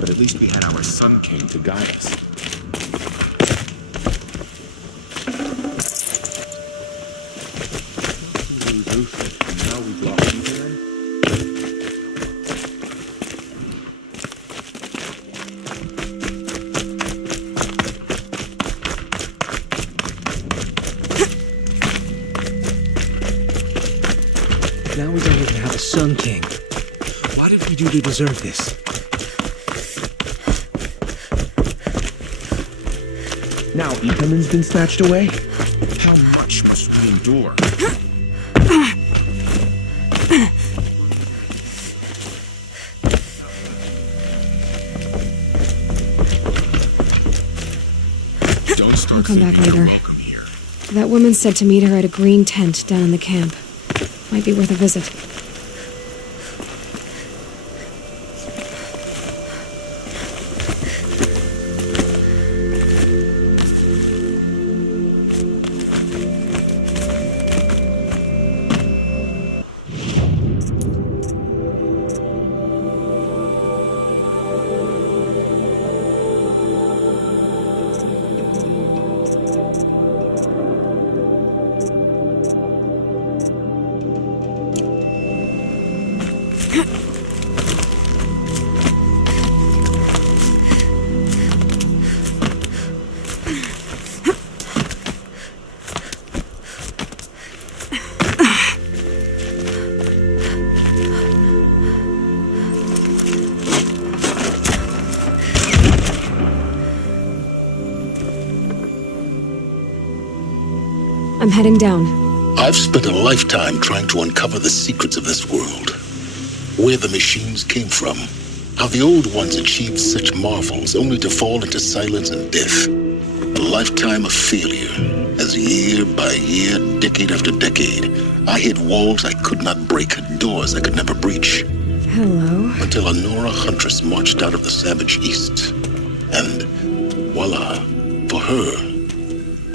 But at least we had our Sun King to guide us. And now we've lost you there? Now we don't even have a Sun King. What did we do to deserve this? Now Ikaman's been snatched away? How much must we endure? Don't start. I'll come back thinking you're later. welcome here. That woman said to meet her at a green tent down in the camp. Might be worth a visit. I'm heading down. I've spent a lifetime trying to uncover the secrets of this world. Where the machines came from. How the old ones achieved such marvels only to fall into silence and death. A lifetime of failure, as year by year, decade after decade, I hit walls I could not break, doors I could never breach. Hello. Until a Nora huntress marched out of the savage east. And voila, for her,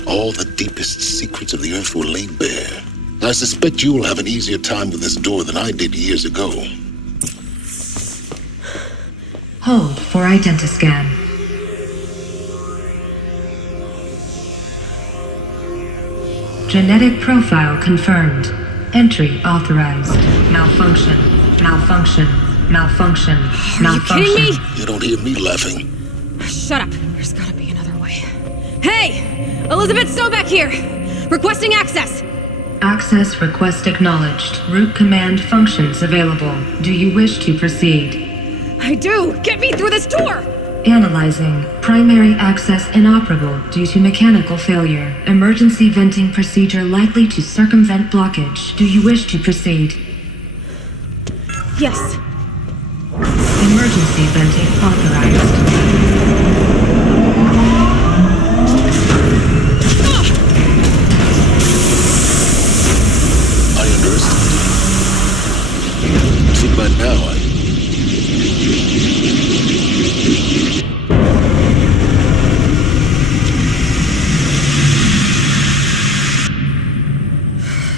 all the deepest secrets of the earth were laid bare. I suspect you will have an easier time with this door than I did years ago. Hold for identiscan. Genetic profile confirmed. Entry authorized. Malfunction. Malfunction. Malfunction. Are you kidding me? You don't hear me laughing. Shut up. There's gotta be another way. Hey! Elizabeth Sobeck here! Requesting access! Access request acknowledged. Root command functions available. Do you wish to proceed? I do! Get me through this door! Analyzing. Primary access inoperable due to mechanical failure. Emergency venting procedure likely to circumvent blockage. Do you wish to proceed? Yes. Emergency venting authorized. I underestimated you. See, by now,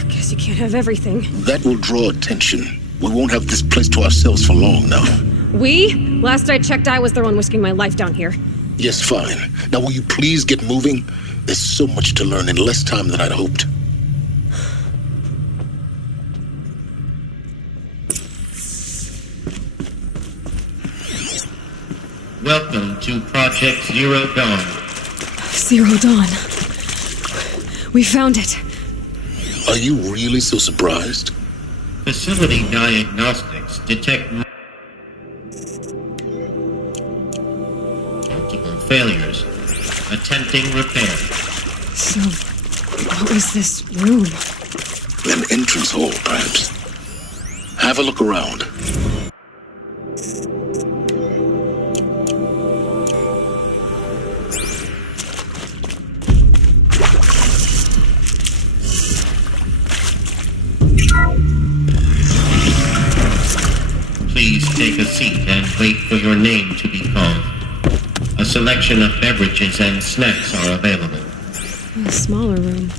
Guess you can't have everything. that will draw attention. We won't have this place to ourselves for long now. We? Last I checked, I was the one risking my life down here. Yes, fine. Now will you please get moving? There's so much to learn in less time than I'd hoped. Welcome to Project Zero Dawn. Zero Dawn. We found it. Are you really so surprised? Facility diagnostics detect multiple failures. Attempting repair. So, what was this room? An entrance hall, perhaps. Have a look around. Please take a seat and wait for your name to be called. A selection of beverages and snacks are available. A smaller room.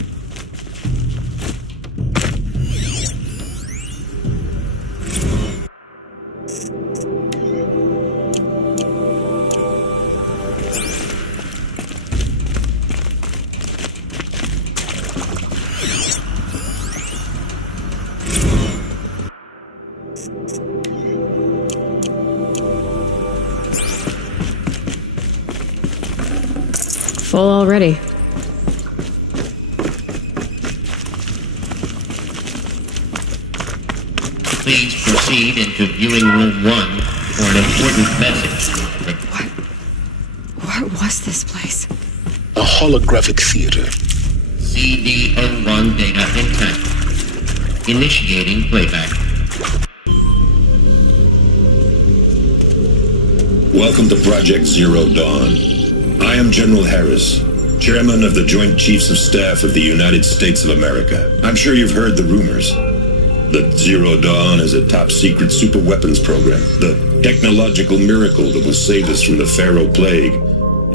Full already. Please proceed into viewing room 1 for an important message. What was this place? A holographic theater. CD01 data intact. Initiating playback. Welcome to Project Zero Dawn. I am General Harris, Chairman of the Joint Chiefs of Staff of the United States of America. I'm sure you've heard the rumors that Zero Dawn is a top-secret superweapons program, the technological miracle that will save us from the Pharaoh Plague,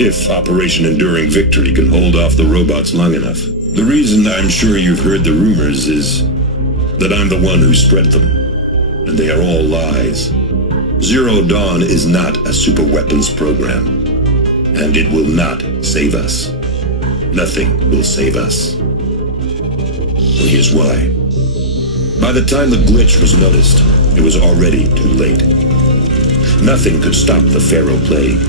if Operation Enduring Victory can hold off the robots long enough. The reason I'm sure you've heard the rumors is that I'm the one who spread them, and they are all lies. Zero Dawn is not a superweapons program, and it will not save us. Nothing will save us. Well, here's why. By the time the glitch was noticed, it was already too late. Nothing could stop the Pharaoh Plague.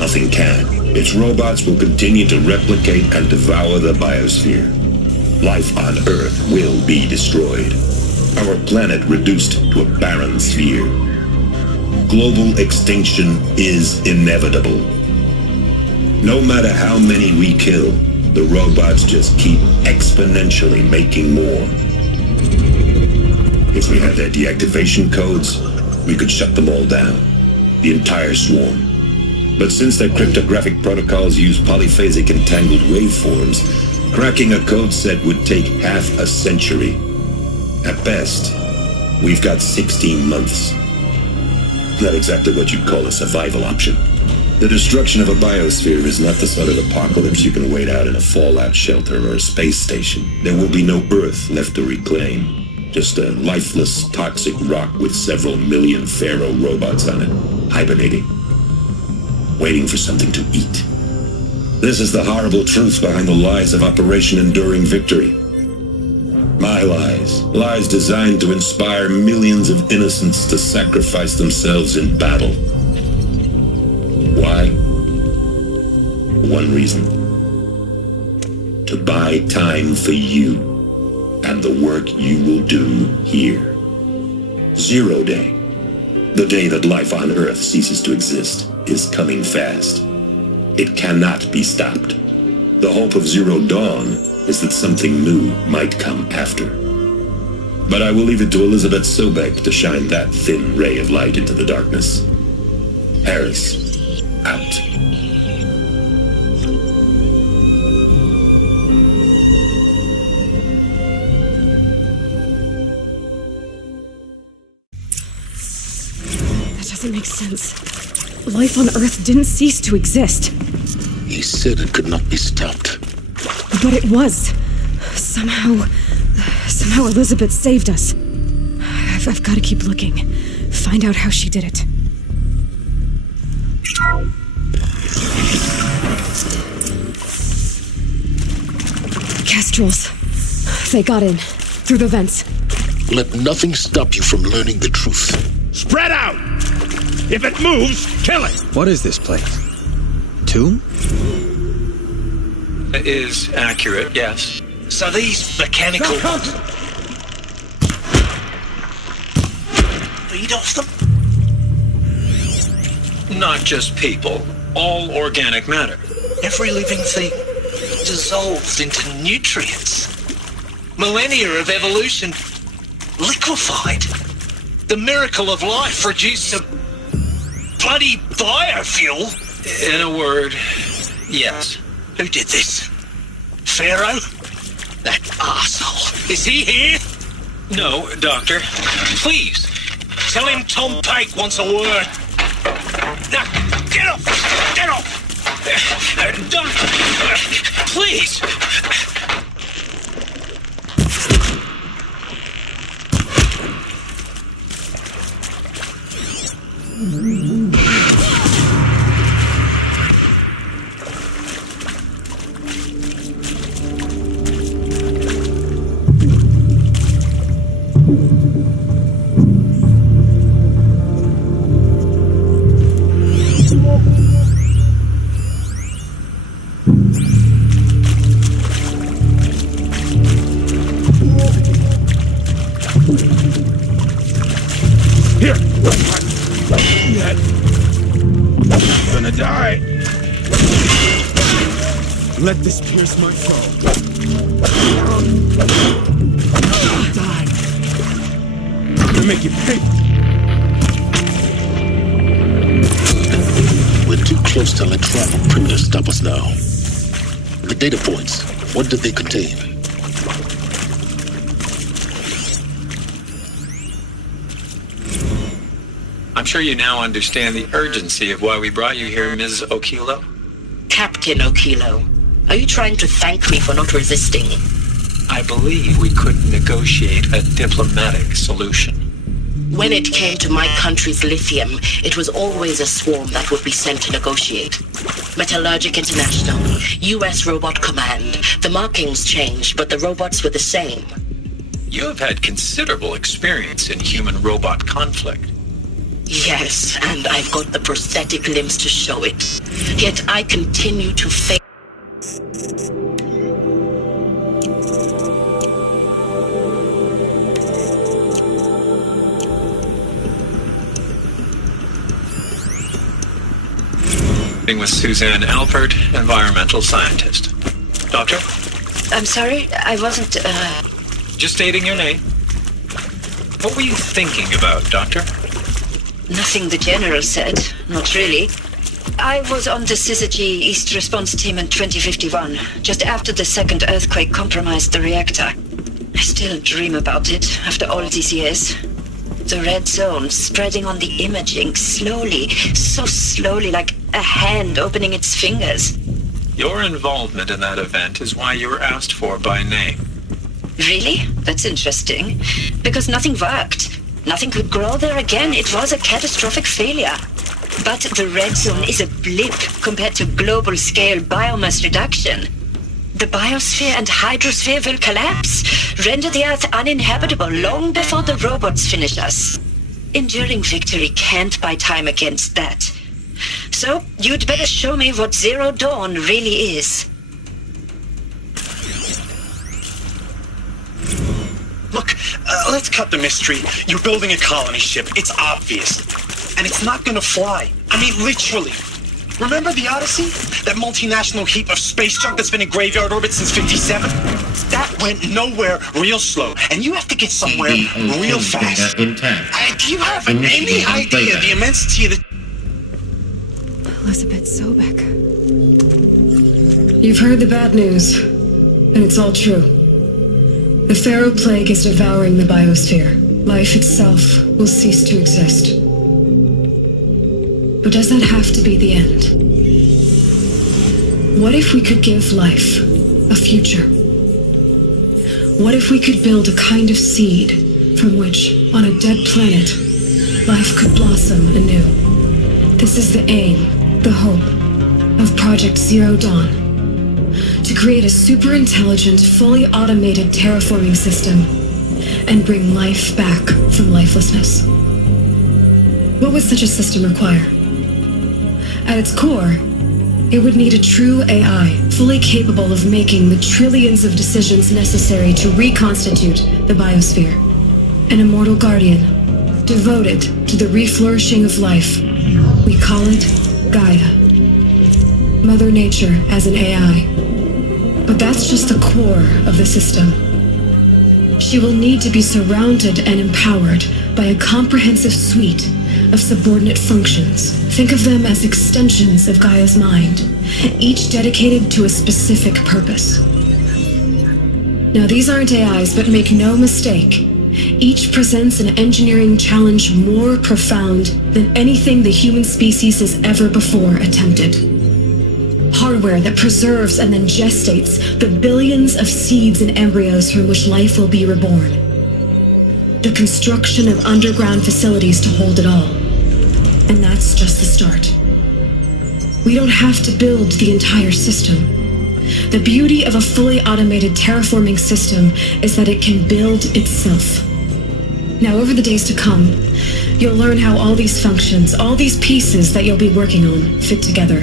Nothing can. Its robots will continue to replicate and devour the biosphere. Life on Earth will be destroyed. Our planet reduced to a barren sphere. Global extinction is inevitable. No matter how many we kill, the robots just keep exponentially making more. If we had their deactivation codes, we could shut them all down. The entire swarm. But since their cryptographic protocols use polyphasic entangled waveforms, cracking a code set would take half a century. At best, we've got 16 months. Not exactly what you'd call a survival option. The destruction of a biosphere is not the sort of apocalypse you can wait out in a fallout shelter or a space station. There will be no Earth left to reclaim. Just a lifeless, toxic rock with several million Pharaoh robots on it, hibernating, waiting for something to eat. This is the horrible truth behind the lies of Operation Enduring Victory. My lies. Lies designed to inspire millions of innocents to sacrifice themselves in battle. Why? One reason. To buy time for you and the work you will do here. Zero Day. The day that life on Earth ceases to exist is coming fast. It cannot be stopped. The hope of Zero Dawn is that something new might come after. But I will leave it to Elizabeth Sobek to shine that thin ray of light into the darkness. Harris, out. That doesn't make sense. Life on Earth didn't cease to exist. He said it could not be stopped. But it was. Somehow Elizabeth saved us. I've got to keep looking. Find out how she did it. Kestrels. They got in. Through the vents. Let nothing stop you from learning the truth. Spread out! If it moves, kill it! What is this place? Tomb? It is accurate, yes. So these mechanical... Feed off them? Not just people. All organic matter. Every living thing dissolves into nutrients. Millennia of evolution liquefied. The miracle of life reduced to bloody biofuel. In a word, yes. Who did this? Pharaoh? That asshole. Is he here? No, Doctor. Please, tell him Tom Pike wants a word. Now, get off! Get off! Doctor, please! Here! Yet. I'm gonna die! Let this pierce my throat. Die. I'm gonna make you pay! We're too close to electronic print to stop us now. The data points, what did they contain? I'm sure you now understand the urgency of why we brought you here, Ms. Okilo. Captain Okilo, are you trying to thank me for not resisting? I believe we could negotiate a diplomatic solution. When it came to my country's lithium, it was always a swarm that would be sent to negotiate. Metallurgic International, US Robot Command. The markings changed, but the robots were the same. You have had considerable experience in human-robot conflict. Yes, and I've got the prosthetic limbs to show it. Yet I continue to fail. With Suzanne Alpert, environmental scientist. Doctor? I'm sorry, I wasn't, Just stating your name. What were you thinking about, Doctor? Nothing the General said. Not really. I was on the Syzygy East Response Team in 2051, just after the second earthquake compromised the reactor. I still dream about it, after all these years. The red zone spreading on the imaging, slowly, so slowly, like a hand opening its fingers. Your involvement in that event is why you were asked for by name. Really? That's interesting. Because nothing worked. Nothing could grow there again. It was a catastrophic failure. But the red zone is a blip compared to global-scale biomass reduction. The biosphere and hydrosphere will collapse, render the Earth uninhabitable long before the robots finish us. Enduring victory can't buy time against that. So, you'd better show me what Zero Dawn really is. Look, let's cut the mystery. You're building a colony ship. It's obvious. And it's not gonna fly. I mean, literally. Remember the Odyssey? That multinational heap of space junk that's been in graveyard orbit since 57? That went nowhere real slow. And you have to get somewhere real fast. Do you have any idea the immensity of the... Elizabeth Sobek. You've heard the bad news, and it's all true. The Pharaoh Plague is devouring the biosphere. Life itself will cease to exist. But does that have to be the end? What if we could give life a future? What if we could build a kind of seed from which, on a dead planet, life could blossom anew? This is the aim, the hope, of Project Zero Dawn. To create a super-intelligent, fully automated terraforming system and bring life back from lifelessness. What would such a system require? At its core, it would need a true AI, fully capable of making the trillions of decisions necessary to reconstitute the biosphere. An immortal guardian, devoted to the reflourishing of life. We call it Gaia. Mother Nature as an AI. But that's just the core of the system. She will need to be surrounded and empowered by a comprehensive suite of subordinate functions. Think of them as extensions of Gaia's mind, each dedicated to a specific purpose. Now, these aren't AIs, but make no mistake, each presents an engineering challenge more profound than anything the human species has ever before attempted. Hardware that preserves and then gestates the billions of seeds and embryos from which life will be reborn. The construction of underground facilities to hold it all. And that's just the start. We don't have to build the entire system. The beauty of a fully automated terraforming system is that it can build itself. Now, over the days to come, you'll learn how all these functions, all these pieces that you'll be working on, fit together.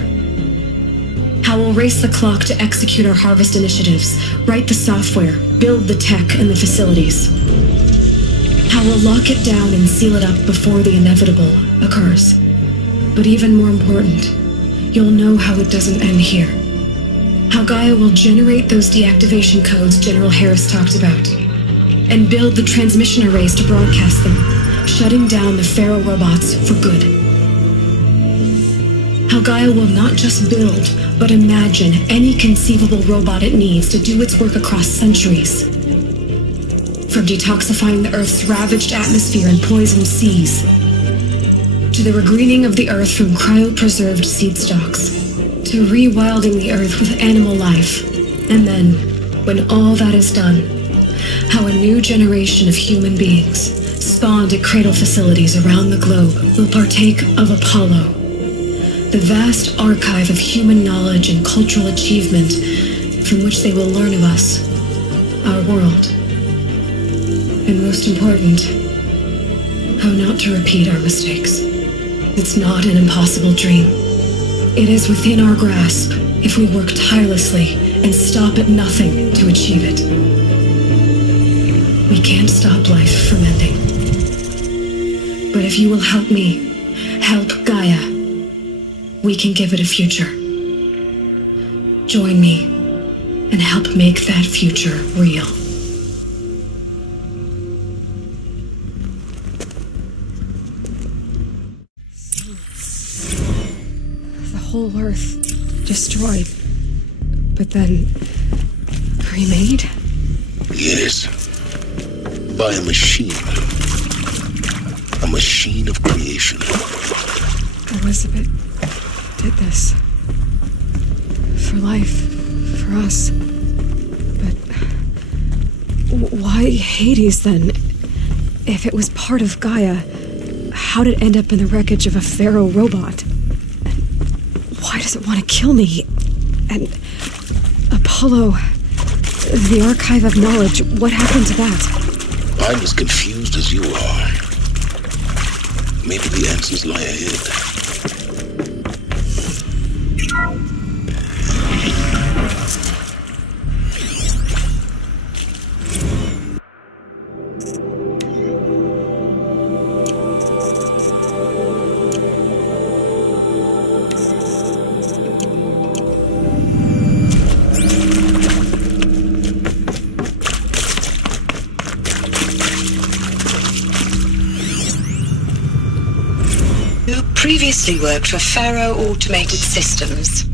How we'll race the clock to execute our harvest initiatives, write the software, build the tech and the facilities. How we'll lock it down and seal it up before the inevitable occurs. But even more important, you'll know how it doesn't end here. How Gaia will generate those deactivation codes General Harris talked about, and build the transmission arrays to broadcast them, shutting down the Pharaoh robots for good. How Gaia will not just build, but imagine any conceivable robot it needs to do its work across centuries. From detoxifying the Earth's ravaged atmosphere and poisoned seas, to the regreening of the Earth from cryopreserved seed stalks, to rewilding the Earth with animal life. And then, when all that is done, how a new generation of human beings, spawned at cradle facilities around the globe, will partake of Apollo, the vast archive of human knowledge and cultural achievement from which they will learn of us, our world. And most important, how not to repeat our mistakes. It's not an impossible dream. It is within our grasp if we work tirelessly and stop at nothing to achieve it. We can't stop life from ending. But if you will help me, help Gaia, we can give it a future. Join me and help make that future real. The whole Earth destroyed, but then remade? Yes. By a machine. A machine of creation. Elizabeth did this. For life. For us. But why Hades then? If it was part of Gaia, how did it end up in the wreckage of a Pharaoh robot? And why does it want to kill me? And Apollo, the archive of knowledge, what happened to that? I'm as confused as you are. Maybe the answers lie ahead. Previously worked for Pharaoh Automated Systems.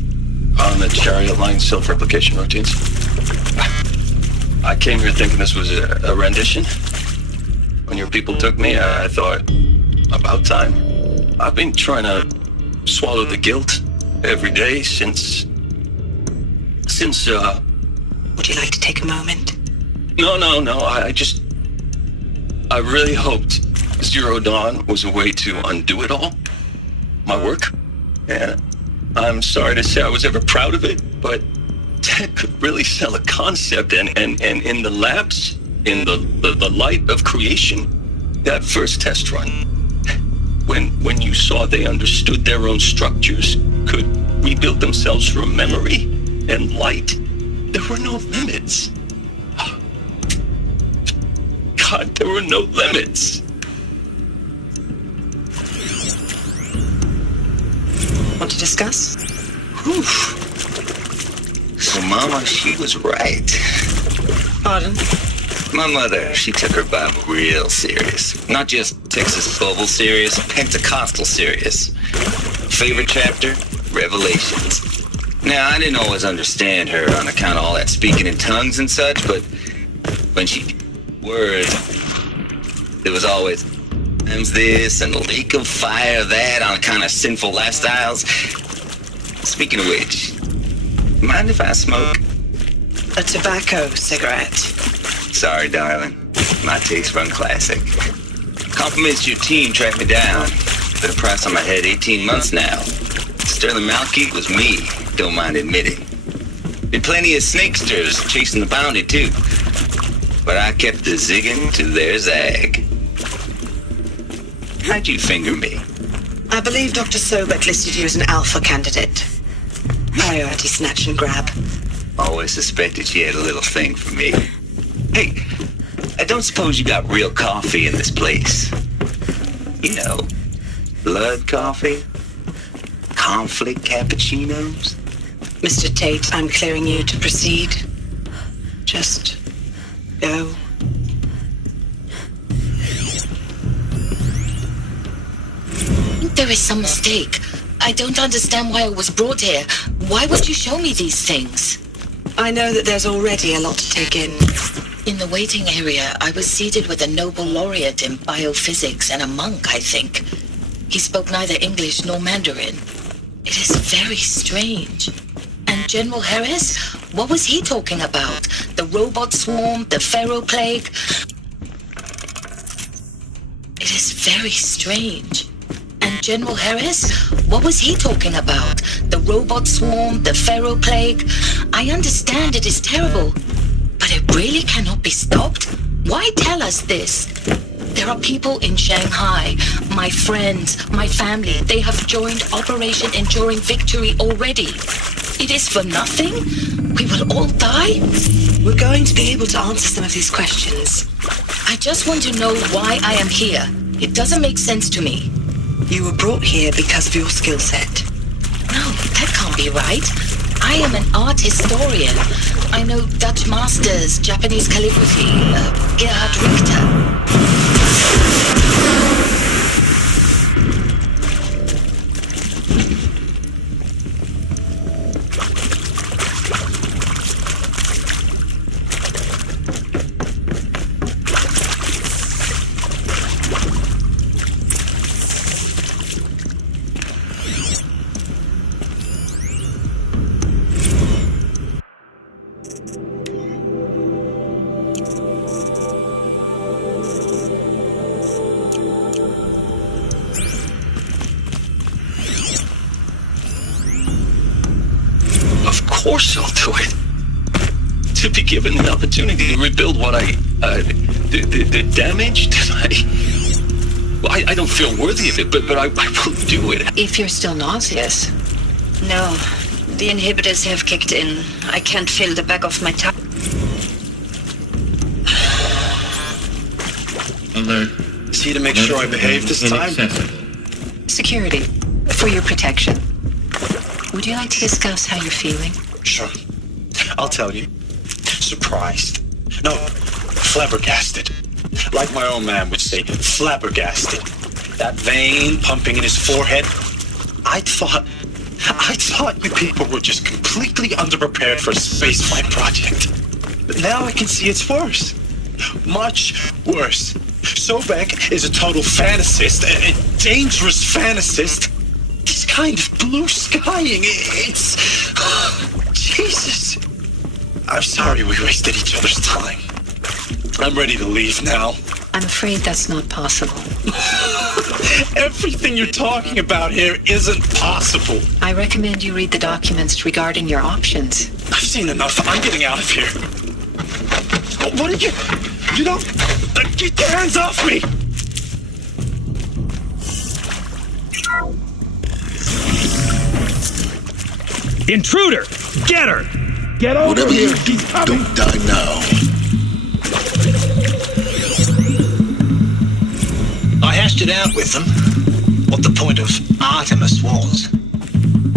On the Chariot Line self-replication routines. I came here thinking this was a rendition. When your people took me, I thought, about time. I've been trying to swallow the guilt every day since... Would you like to take a moment? No, I really hoped Zero Dawn was a way to undo it all. My work. And I'm sorry to say I was ever proud of it, but Ted could really sell a concept, and in the labs, in the light of creation, that first test run, when you saw they understood their own structures, could rebuild themselves from memory and light, there were no limits. God, there were no limits. Want to discuss? Whew. So Mama, she was right. Pardon? My mother, she took her Bible real serious. Not just Texas Bible serious, Pentecostal serious. Favorite chapter? Revelations. Now, I didn't always understand her on account of all that speaking in tongues and such, but when she words, there was always this and a lake of fire that on kind of sinful lifestyles. Speaking of which, mind if I smoke? A tobacco cigarette. Sorry, darling. My taste run classic. Compliments your team tracked me down. Been a price on my head 18 months now. Sterling Malky was me, don't mind admitting. Been plenty of snakesters chasing the bounty too. But I kept the zigging to their zag. How'd you finger me? I believe Dr. Sobek listed you as an alpha candidate. Priority snatch and grab. Always suspected she had a little thing for me. Hey, don't suppose you got real coffee in this place. You know, blood coffee, conflict cappuccinos. Mr. Tate, I'm clearing you to proceed. Just go. There is some mistake. I don't understand why I was brought here. Why would you show me these things? I know that there's already a lot to take in. In the waiting area, I was seated with a Nobel laureate in biophysics and a monk, I think. He spoke neither English nor Mandarin. It is very strange. And General Harris? What was he talking about? The robot swarm? The Pharaoh plague? It is very strange. And General Harris? What was he talking about? The robot swarm? The Pharaoh plague? I understand it is terrible. But it really cannot be stopped? Why tell us this? There are people in Shanghai, my friends, my family. They have joined Operation Enduring Victory already. It is for nothing? We will all die? We're going to be able to answer some of these questions. I just want to know why I am here. It doesn't make sense to me. You were brought here because of your skill set. No, that can't be right. I am an art historian. I know Dutch masters, Japanese calligraphy, Gerhard Richter. Of course I'll do it. To be given the opportunity to rebuild what the damage that I don't feel worthy of it, but I will do it. If you're still nauseous. No, the inhibitors have kicked in. I can't feel the back of my tongue. Alert. See to make sure I behave this time? Security, for your protection. Would you like to discuss how you're feeling? Sure. I'll tell you. Surprised. No, flabbergasted. Like my old man would say, flabbergasted. That vein pumping in his forehead. I thought you people were just completely underprepared for a spaceflight project. But now I can see it's worse. Much worse. Sobek is a total fantasist, a dangerous fantasist. This kind of blue skying, it's... Jesus. I'm sorry we wasted each other's time. I'm ready to leave now. I'm afraid that's not possible. Everything you're talking about here isn't possible. I recommend you read the documents regarding your options. I've seen enough. I'm getting out of here. What are you... You don't... Get your hands off me! Intruder! Get her! Get over Whatever here! you do, don't die now. I hashed it out with them, what the point of Artemis was.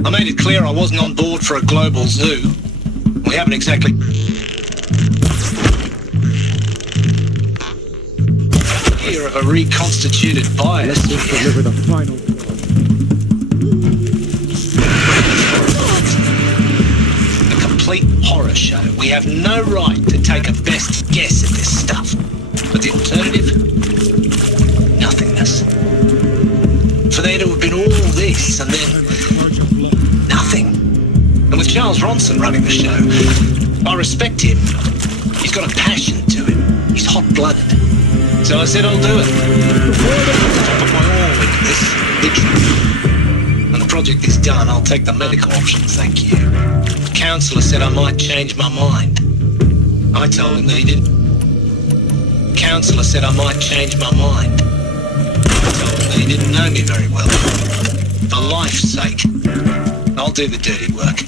I made it clear I wasn't on board for a global zoo. We haven't exactly... Here of a reconstituted bias. Let's deliver the final... A complete horror show. We have no right to take a best guess at this stuff. But the alternative? Nothingness. For there to have been all this and then nothing. And with Charles Ronson running the show, I respect him. He's got a passion to him. He's hot-blooded. So I said I'll do it. I'll put my all into this, literally. When the project is done, I'll take the medical option, thank you. The counsellor said I might change my mind. I told him that he didn't. The counsellor said I might change my mind. I told him that he didn't know me very well. For life's sake, I'll do the dirty work.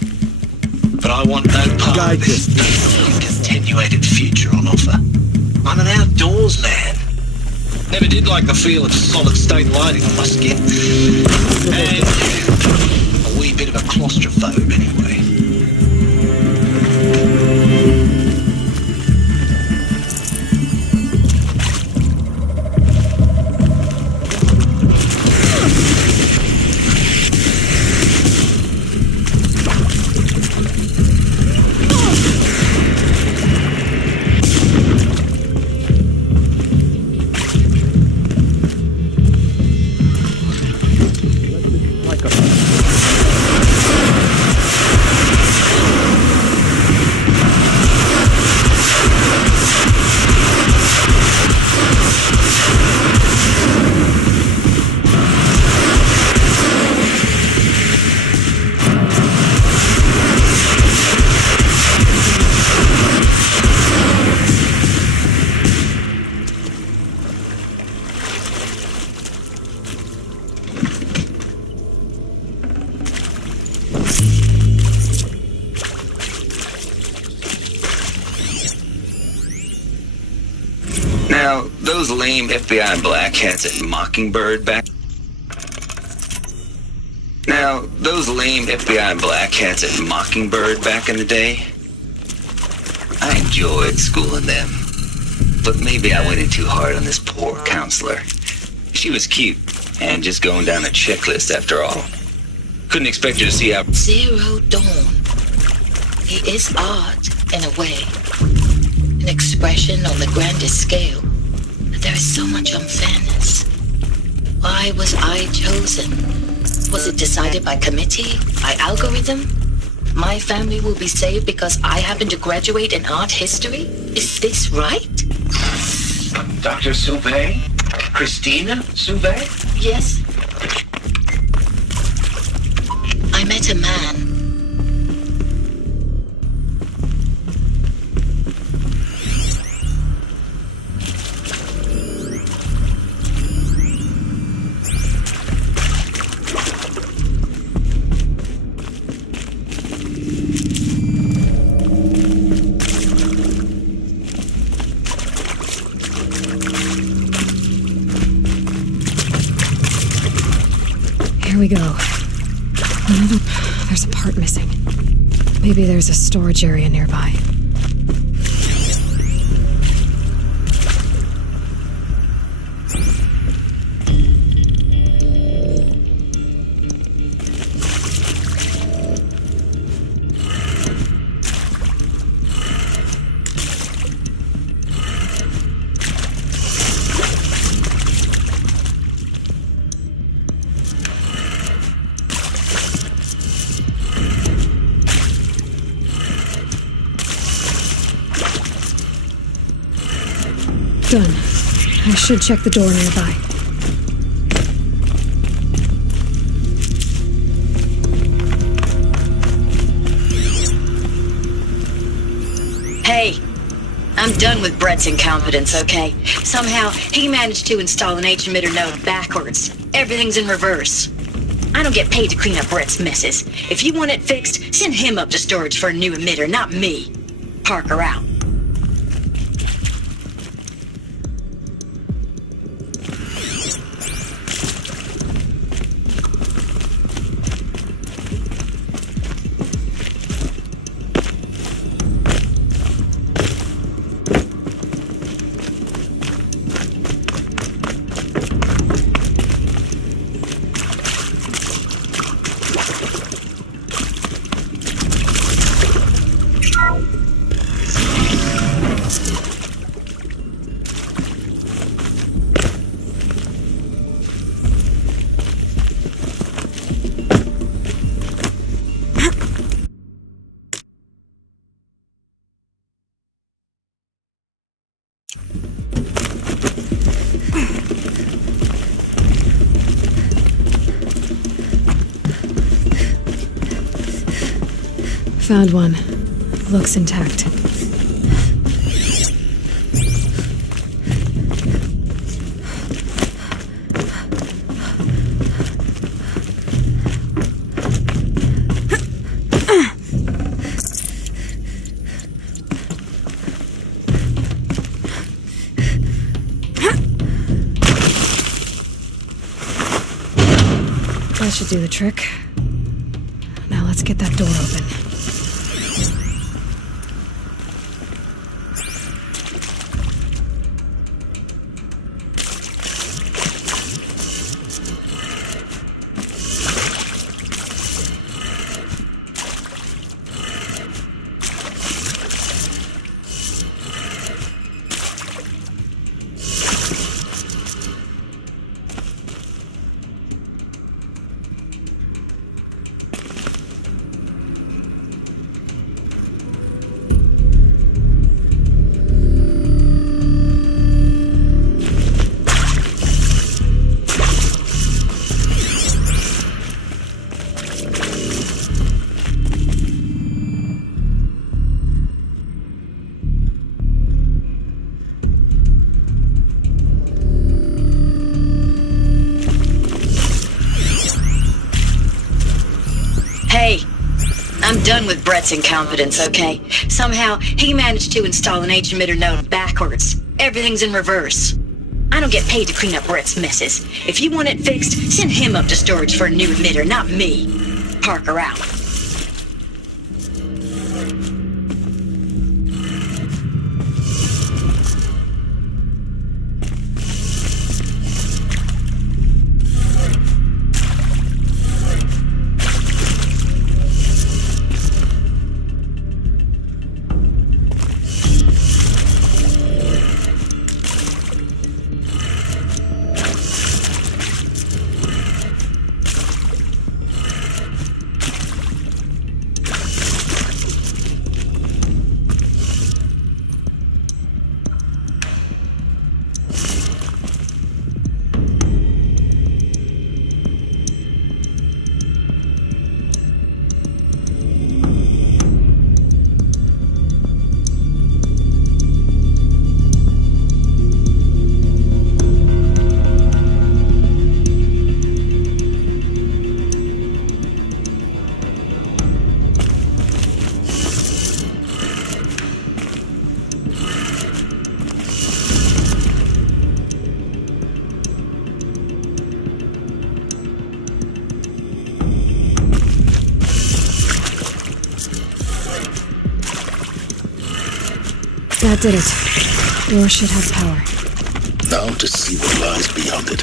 But I want no part of this continuated future on offer. I'm an outdoors man. Never did like the feel of solid state lighting on my skin. And a wee bit of a claustrophobe anyway. Now, those lame FBI black hats at Mockingbird back... Now, those lame FBI black hats at Mockingbird back in the day, I enjoyed schooling them. But maybe I went in too hard on this poor counselor. She was cute, and just going down a checklist after all. Couldn't expect her to see how... Zero Dawn. He is art, in a way. An expression on the grandest scale. But there is so much unfairness. Why was I chosen? Was it decided by committee? By algorithm? My family will be saved because I happen to graduate in art history? Is this right? Dr. Sauvé? Christina Sauvé? Yes. I met a man. Here we go. There's a part missing. Maybe there's a storage area nearby. Done. I should check the door nearby. Hey, I'm done with Brett's incompetence, okay? Somehow, he managed to install an H-emitter node backwards. Everything's in reverse. I don't get paid to clean up Brett's messes. If you want it fixed, send him up to storage for a new emitter, not me. Parker out. Found one. Looks intact. That should do the trick. Now let's get that door open. Hey, I'm done with Brett's incompetence, okay? Somehow, he managed to install an H-emitter node backwards. Everything's in reverse. I don't get paid to clean up Brett's messes. If you want it fixed, send him up to storage for a new emitter, not me. Parker out. That did it. Door should have power. Now to see what lies beyond it.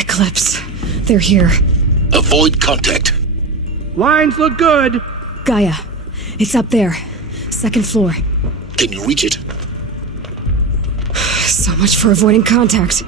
Eclipse. They're here. Avoid contact. Lines look good. Gaia. It's up there. Second floor. Can you reach it? So much for avoiding contact.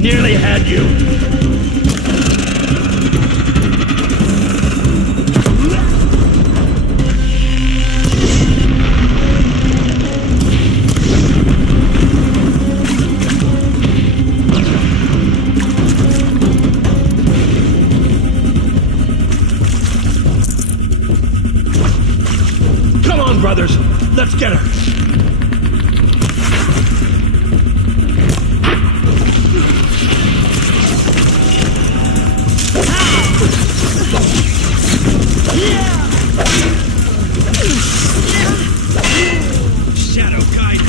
Nearly had you. Come on, brothers. Let's get her. Shadow guide.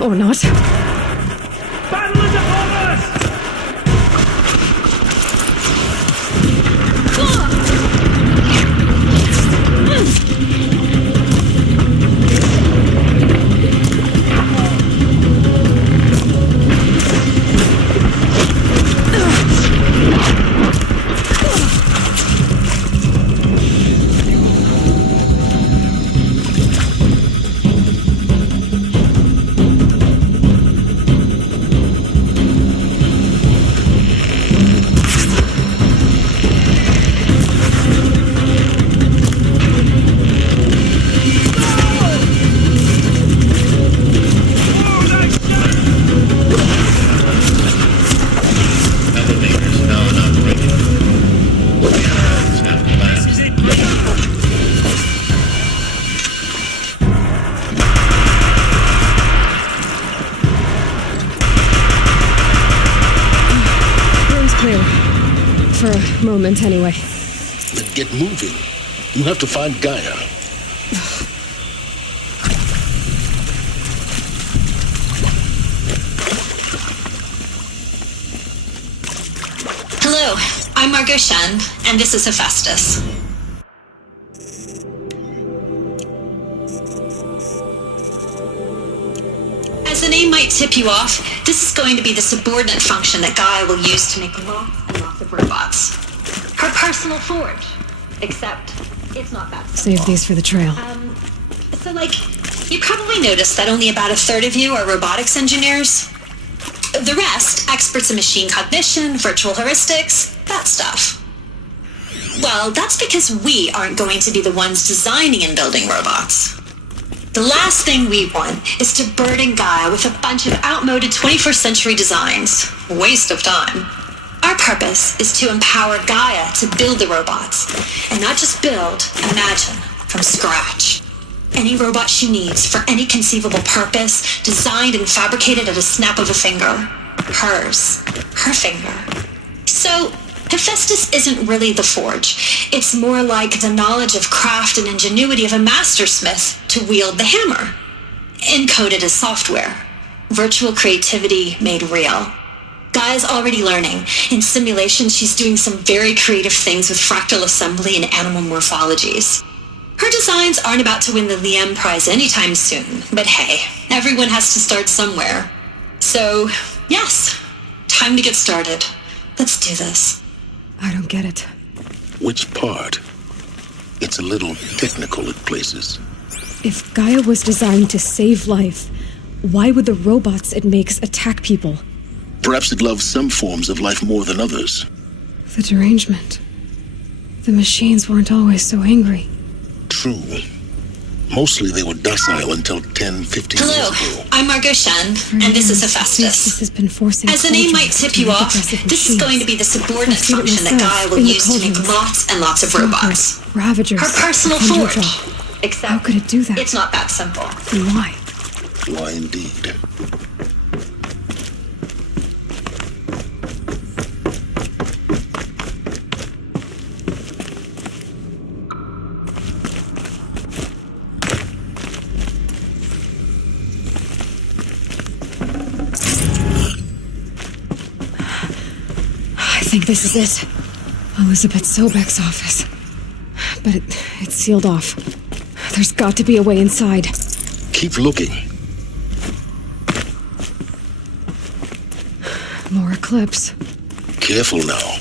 Or not. Battle is upon us! Elevators now in operation. Roads have collapsed. Room's clear. For a moment, anyway. Then get moving. You have to find Gaia. Hello, I'm Margot Shen, and this is Hephaestus. As the name might tip you off, this is going to be the subordinate function that Gaia will use to make lots and lots of robots. Her personal forge. Except, it's not that simple. Save these for the trail. So, you probably noticed that only about a third of you are robotics engineers. The rest, experts in machine cognition, virtual heuristics, that stuff. Well, that's because we aren't going to be the ones designing and building robots. The last thing we want is to burden Gaia with a bunch of outmoded 21st century designs. Waste of time. Our purpose is to empower Gaia to build the robots, and not just build, imagine, from scratch. Any robot she needs for any conceivable purpose, designed and fabricated at a snap of a finger. Hers. Her finger. So, Hephaestus isn't really the forge. It's more like the knowledge of craft and ingenuity of a mastersmith to wield the hammer. Encoded as software. Virtual creativity made real. Gaia's already learning. In simulation, she's doing some very creative things with fractal assembly and animal morphologies. Her designs aren't about to win the Liam Prize anytime soon, but hey, everyone has to start somewhere. So, yes, time to get started. Let's do this. I don't get it. Which part? It's a little technical at places. If Gaia was designed to save life, why would the robots it makes attack people? Perhaps it loves some forms of life more than others. The derangement. The machines weren't always so angry. True. Mostly they were docile until 10, 15 years ago. Hello, I'm Margot Shen, and this is Hephaestus. Has been forcing As the name might tip you off, this is going to be the subordinate function that Gaia will use to make lots and lots of robots. Ravagers. Her personal Kindred forge. Drop. Except, how could it do that? It's not that simple. Then why? Why indeed? I think this is it. Elizabeth Sobek's office. But it's sealed off. There's got to be a way inside. Keep looking. More Eclipse. Careful now.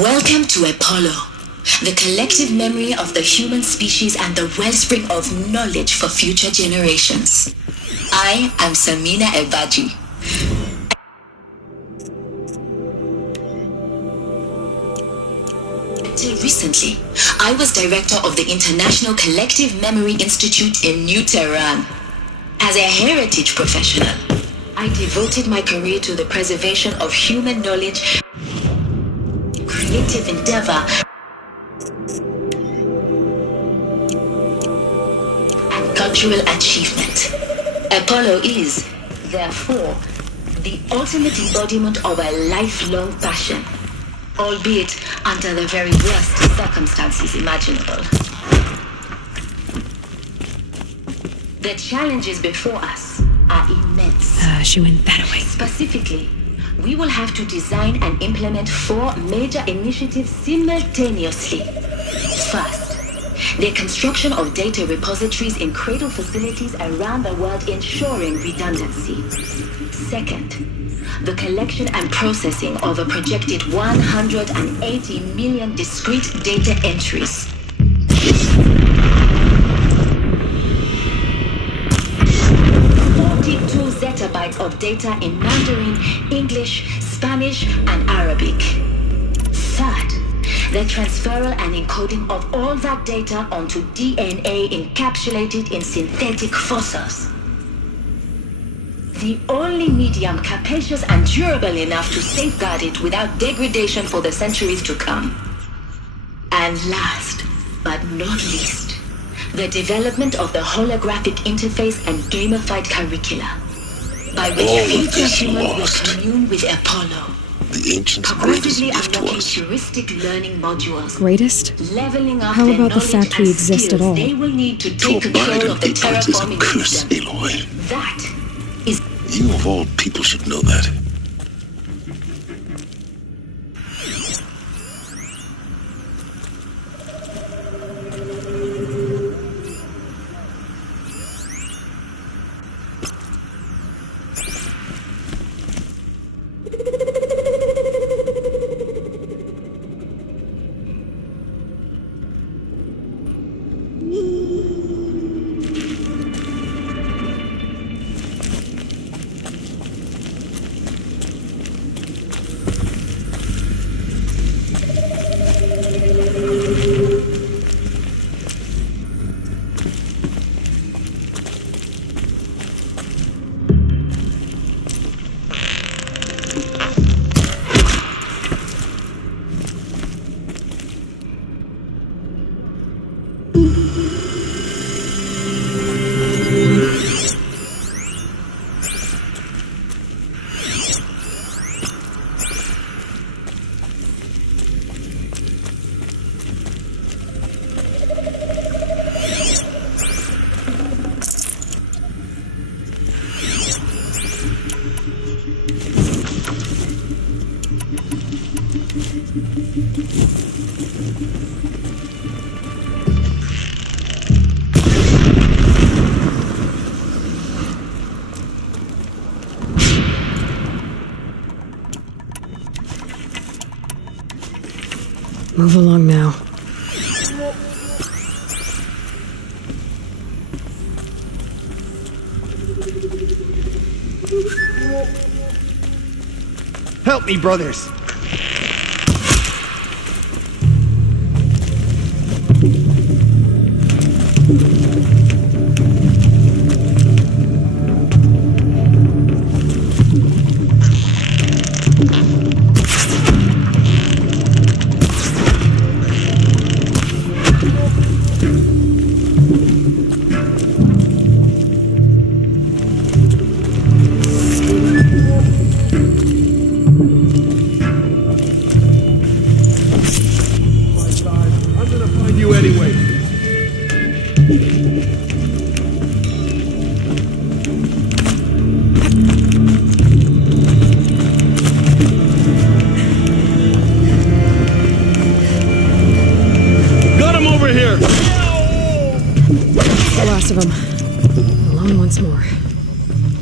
Welcome to Apollo. the collective memory of the human species and the wellspring of knowledge for future generations. I am Samina Ebaji. Until recently, I was director of the International Collective Memory Institute in New Tehran. As a heritage professional, I devoted my career to the preservation of human knowledge, creative endeavor, and cultural achievement. Apollo is, therefore, the ultimate embodiment of a lifelong passion, albeit under the very worst circumstances imaginable. The challenges before us are immense. She went that way. Specifically, we will have to design and implement 4 major initiatives simultaneously. First, the construction of data repositories in cradle facilities around the world ensuring redundancy. Second, the collection and processing of a projected 180 million discrete data entries. 42 zettabytes of data in Mandarin, English, Spanish, and Arabic. Third, the transferal and encoding of all that data onto DNA encapsulated in synthetic fossils. The only medium capacious and durable enough to safeguard it without degradation for the centuries to come. And last, but not least, the development of the holographic interface and gamified curricula, by which All of future this humans lost. will commune with Apollo, The ancients' greatest progressively gift to unlocking us. heuristic learning modules, Greatest? leveling up How their about the knowledge fact we and exist at skills all? they will need to To take abide control in of the ignorance is a terraforming curse, system. Aloy. That is You of all people should know that. Move along now. Help me, brothers.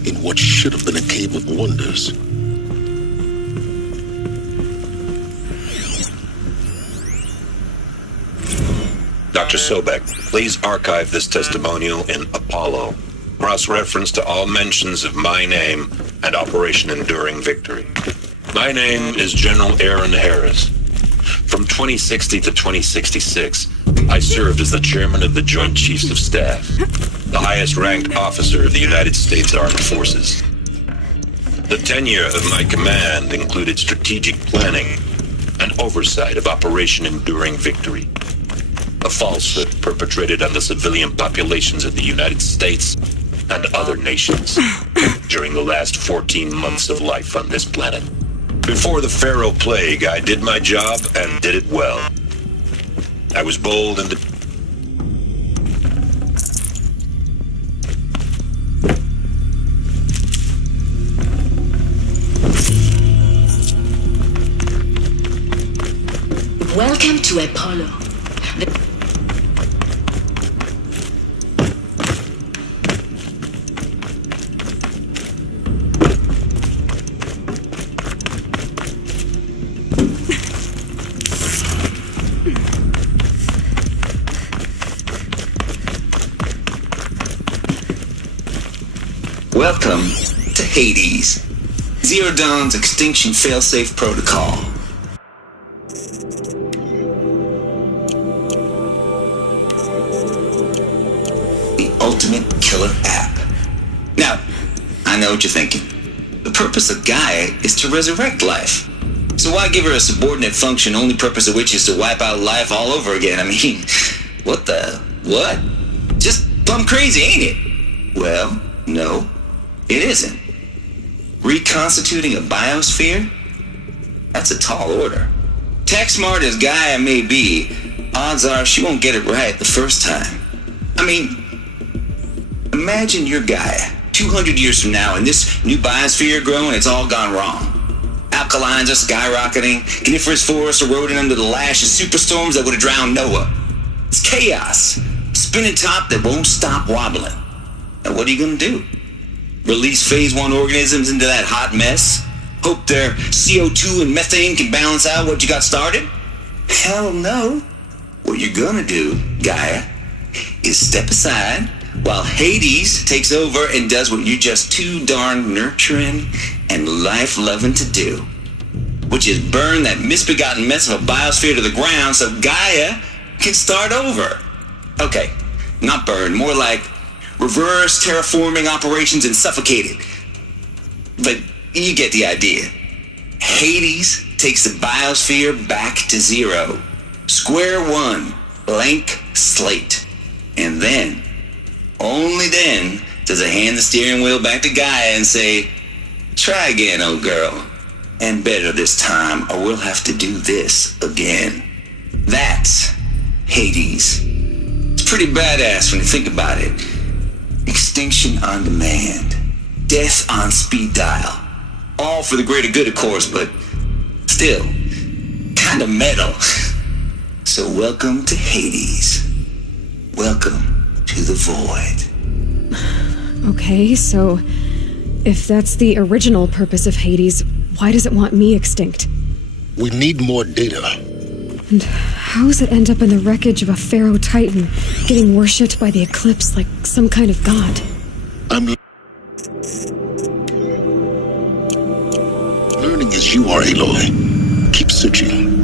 In what should have been a cave of wonders. Dr. Sobek, please archive this testimonial in Apollo. Cross-reference to all mentions of my name and Operation Enduring Victory. My name is General Aaron Harris. From 2060 to 2066, I served as the chairman of the Joint Chiefs of Staff, the highest-ranked officer of the United States Armed Forces. The tenure of my command included strategic planning and oversight of Operation Enduring Victory, a falsehood perpetrated on the civilian populations of the United States and other nations during the last 14 months of life on this planet. Before the Pharaoh Plague, I did my job and did it well. I was bold and Welcome to Apollo. Welcome to Hades, Zero Dawn's extinction failsafe protocol. The ultimate killer app. Now, I know what you're thinking. The purpose of Gaia is to resurrect life. So why give her a subordinate function, only purpose of which is to wipe out life all over again? I mean, what? Just plumb crazy, ain't it? Well, no. It isn't. Reconstituting a biosphere? That's a tall order. Tech smart as Gaia may be, odds are she won't get it right the first time. I mean, imagine you're Gaia, 200 years from now, and this new biosphere growing, it's all gone wrong. Alkalines are skyrocketing, coniferous forests eroding under the lash of superstorms that would have drowned Noah. It's chaos, spinning top that won't stop wobbling. Now what are you gonna do? Release phase 1 organisms into that hot mess? Hope their CO2 and methane can balance out what you got started? Hell no. What you're gonna do, Gaia, is step aside while Hades takes over and does what you're just too darn nurturing and life-loving to do, which is burn that misbegotten mess of a biosphere to the ground so Gaia can start over. Okay, not burn, more like reverse terraforming operations and suffocate it. But you get the idea. Hades takes the biosphere back to zero. Square one, blank slate. And then, only then, does it hand the steering wheel back to Gaia and say, try again, old girl. And better this time, or we'll have to do this again. That's Hades. It's pretty badass when you think about it. Extinction on demand. Death on speed dial. All for the greater good, of course, but still, kind of metal. So welcome to Hades. Welcome to the void. Okay, so if that's the original purpose of Hades, why does it want me extinct? We need more data. And how does it end up in the wreckage of a Pharaoh Titan, getting worshipped by the Eclipse like some kind of god? I'm learning as you are, Aloy. Keep searching.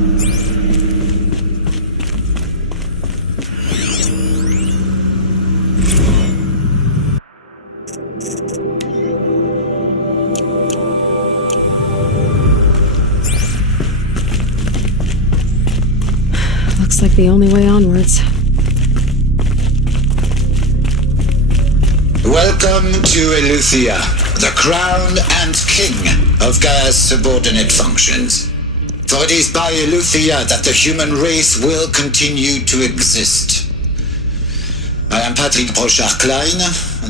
Looks like the only way onwards. Welcome to Eleuthia, the crown and king of Gaia's subordinate functions. For it is by Eleuthia that the human race will continue to exist. I am Patrick Brochard-Klein,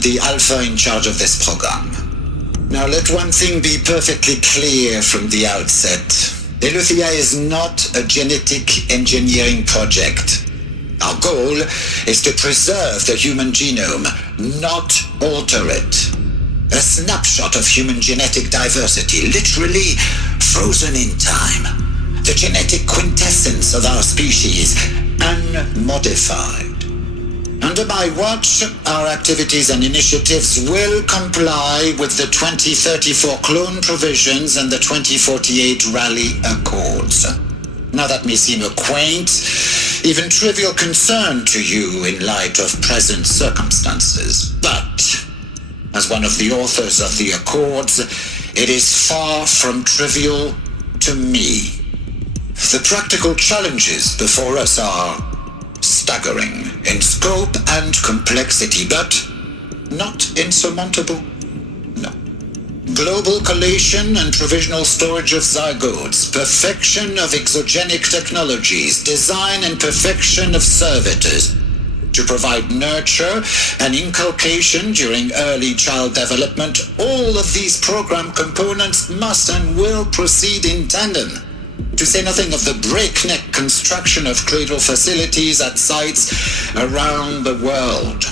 the Alpha in charge of this program. Now let one thing be perfectly clear from the outset. Eleuthia is not a genetic engineering project. Our goal is to preserve the human genome, not alter it. A snapshot of human genetic diversity, literally frozen in time. The genetic quintessence of our species, unmodified. Under my watch, our activities and initiatives will comply with the 2034 clone provisions and the 2048 Raleigh Accords. Now that may seem a quaint, even trivial concern to you in light of present circumstances, but as one of the authors of the Accords, it is far from trivial to me. The practical challenges before us are staggering in scope and complexity, but not insurmountable. No. Global collation and provisional storage of zygotes, perfection of exogenic technologies, design and perfection of servitors to provide nurture and inculcation during early child development. All of these program components must and will proceed in tandem, to say nothing of the breakneck construction of cradle facilities at sites around the world.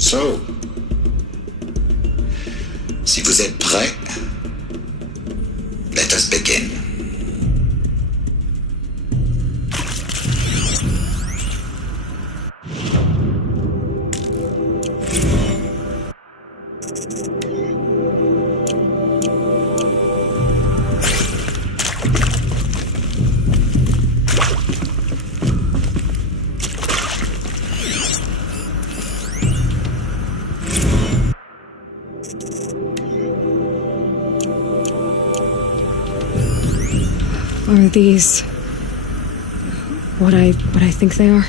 So, si vous êtes prêts, let us begin. Are these what I think they are?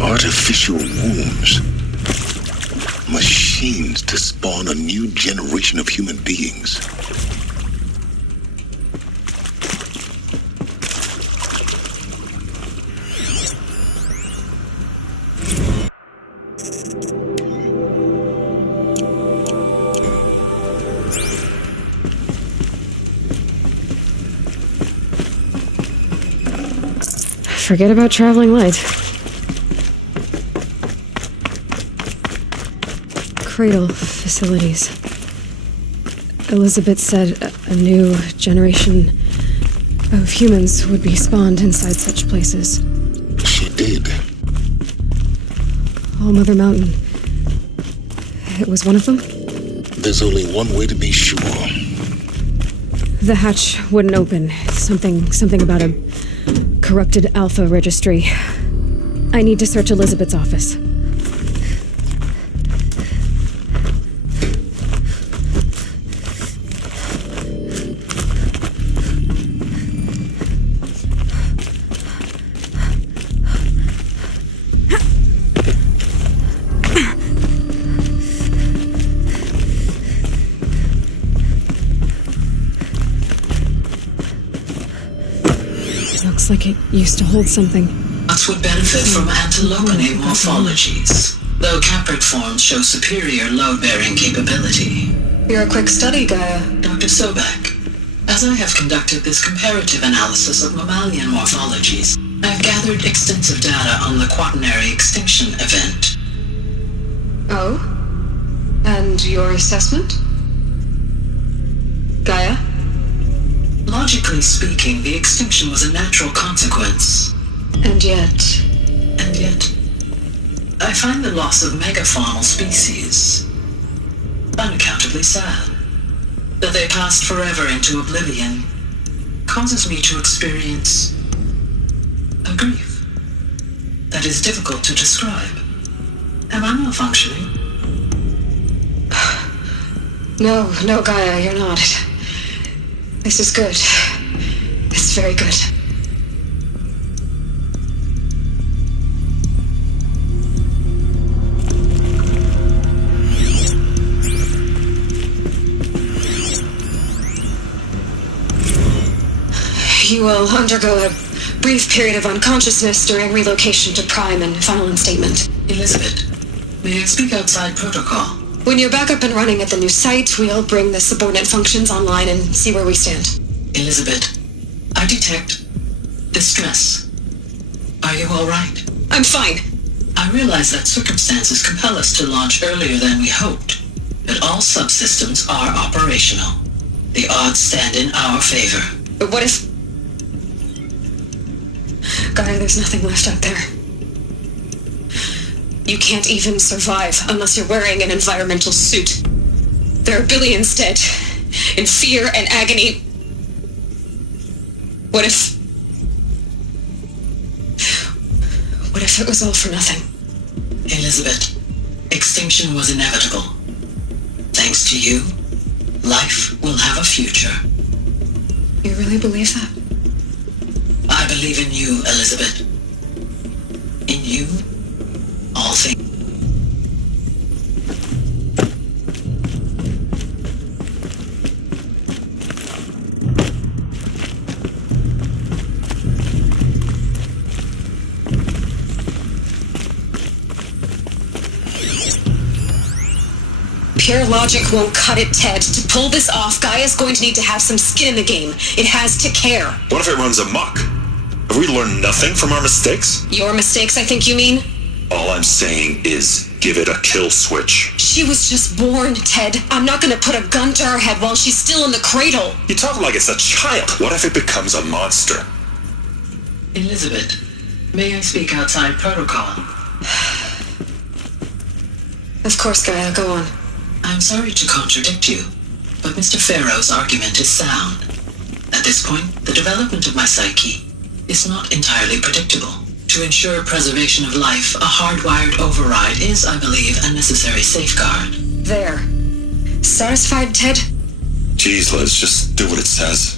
Artificial wombs. Machines to spawn a new generation of human beings. Forget about traveling light. Cradle facilities. Elizabeth said a new generation of humans would be spawned inside such places. She did. All Mother Mountain. It was one of them? There's only one way to be sure. The hatch wouldn't open. Something about a corrupted Alpha registry. I need to search Elizabeth's office. Looks like it used to hold something. Us would benefit from antilopenate morphologies, though caprid forms show superior load-bearing capability. You're a quick study, Gaia. Dr. Sobek, as I have conducted this comparative analysis of mammalian morphologies, I have gathered extensive data on the quaternary extinction event. Oh? And your assessment? Gaia? Logically speaking, the extinction was a natural consequence. And yet, I find the loss of megafaunal species unaccountably sad. That they passed forever into oblivion causes me to experience a grief that is difficult to describe. Am I malfunctioning? No, Gaia, you're not. This is good. It's very good. You will undergo a brief period of unconsciousness during relocation to Prime and final instatement. Elizabeth, may I speak outside protocol? When you're back up and running at the new site, we'll bring the subordinate functions online and see where we stand. Elizabeth, I detect distress. Are you all right? I'm fine. I realize that circumstances compel us to launch earlier than we hoped, but all subsystems are operational. The odds stand in our favor. But what if Gaia, there's nothing left out there. You can't even survive unless you're wearing an environmental suit. There are billions dead, in fear and agony. What if it was all for nothing? Elizabeth, extinction was inevitable. Thanks to you, life will have a future. You really believe that? I believe in you, Elizabeth. In you, all things. Pure logic won't cut it, Ted. To pull this off, Gaia's going to need to have some skin in the game. It has to care. What if it runs amok? Have we learned nothing from our mistakes? Your mistakes, I think you mean? All I'm saying is give it a kill switch. She was just born, Ted. I'm not gonna put a gun to her head while she's still in the cradle. You talk like it's a child. What if it becomes a monster? Elizabeth, may I speak outside protocol? Of course, Gaia, go on. I'm sorry to contradict you, but Mr. Farrow's argument is sound. At this point, the development of my psyche is not entirely predictable. To ensure preservation of life, a hardwired override is, I believe, a necessary safeguard. There. Satisfied, Ted? Jeez, Liz, just do what it says.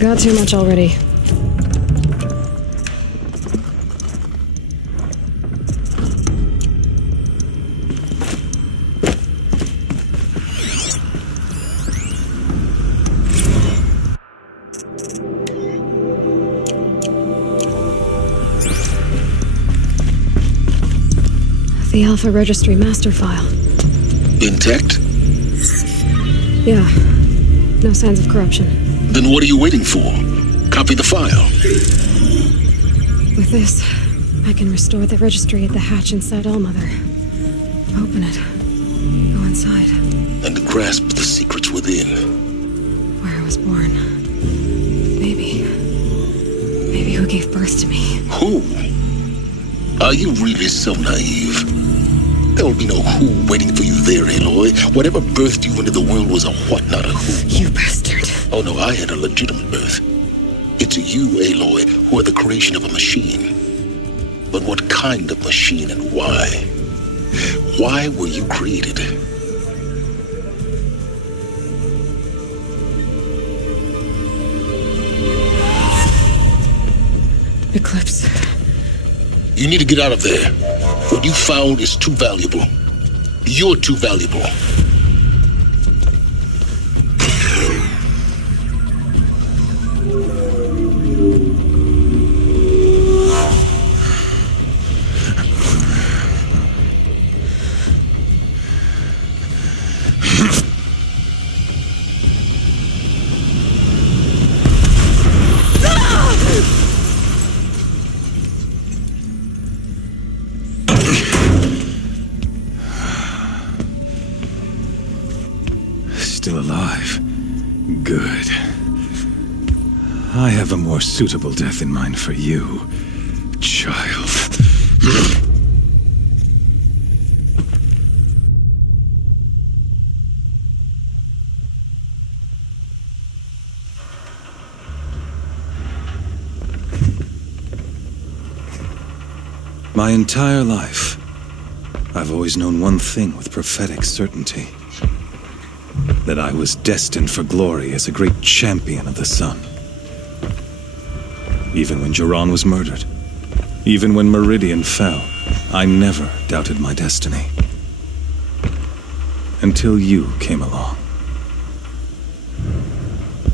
Got too much already. The Alpha Registry master file. Intact? Yeah. No signs of corruption. Then what are you waiting for? Copy the file. With this, I can restore the registry at the hatch inside Allmother. Open it. Go inside. And grasp the secrets within. Where I was born. Maybe who gave birth to me. Who? Are you really so naive? There will be no who waiting for you there, Aloy. Whatever birthed you into the world was a what, not a who. You bastard. Oh no, I had a legitimate birth. It's you, Aloy, who are the creation of a machine. But what kind of machine and why? Why were you created? Eclipse. You need to get out of there. What you found is too valuable. You're too valuable. Still alive. Good. I have a more suitable death in mind for you, child. My entire life, I've always known one thing with prophetic certainty. That I was destined for glory as a great champion of the sun. Even when Jiran was murdered, even when Meridian fell, I never doubted my destiny. Until you came along.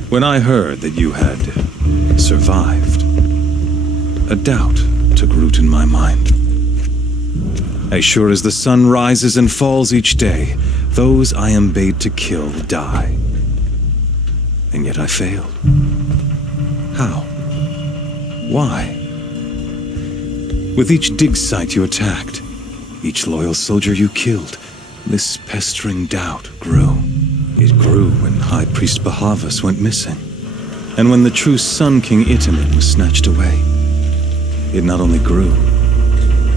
When I heard that you had survived, a doubt took root in my mind. As sure as the sun rises and falls each day, those I am bade to kill die. And yet I failed. How? Why? With each dig site you attacked, each loyal soldier you killed, this pestering doubt grew. It grew when High Priest Bahavas went missing, and when the true Sun King Itamen was snatched away. It not only grew,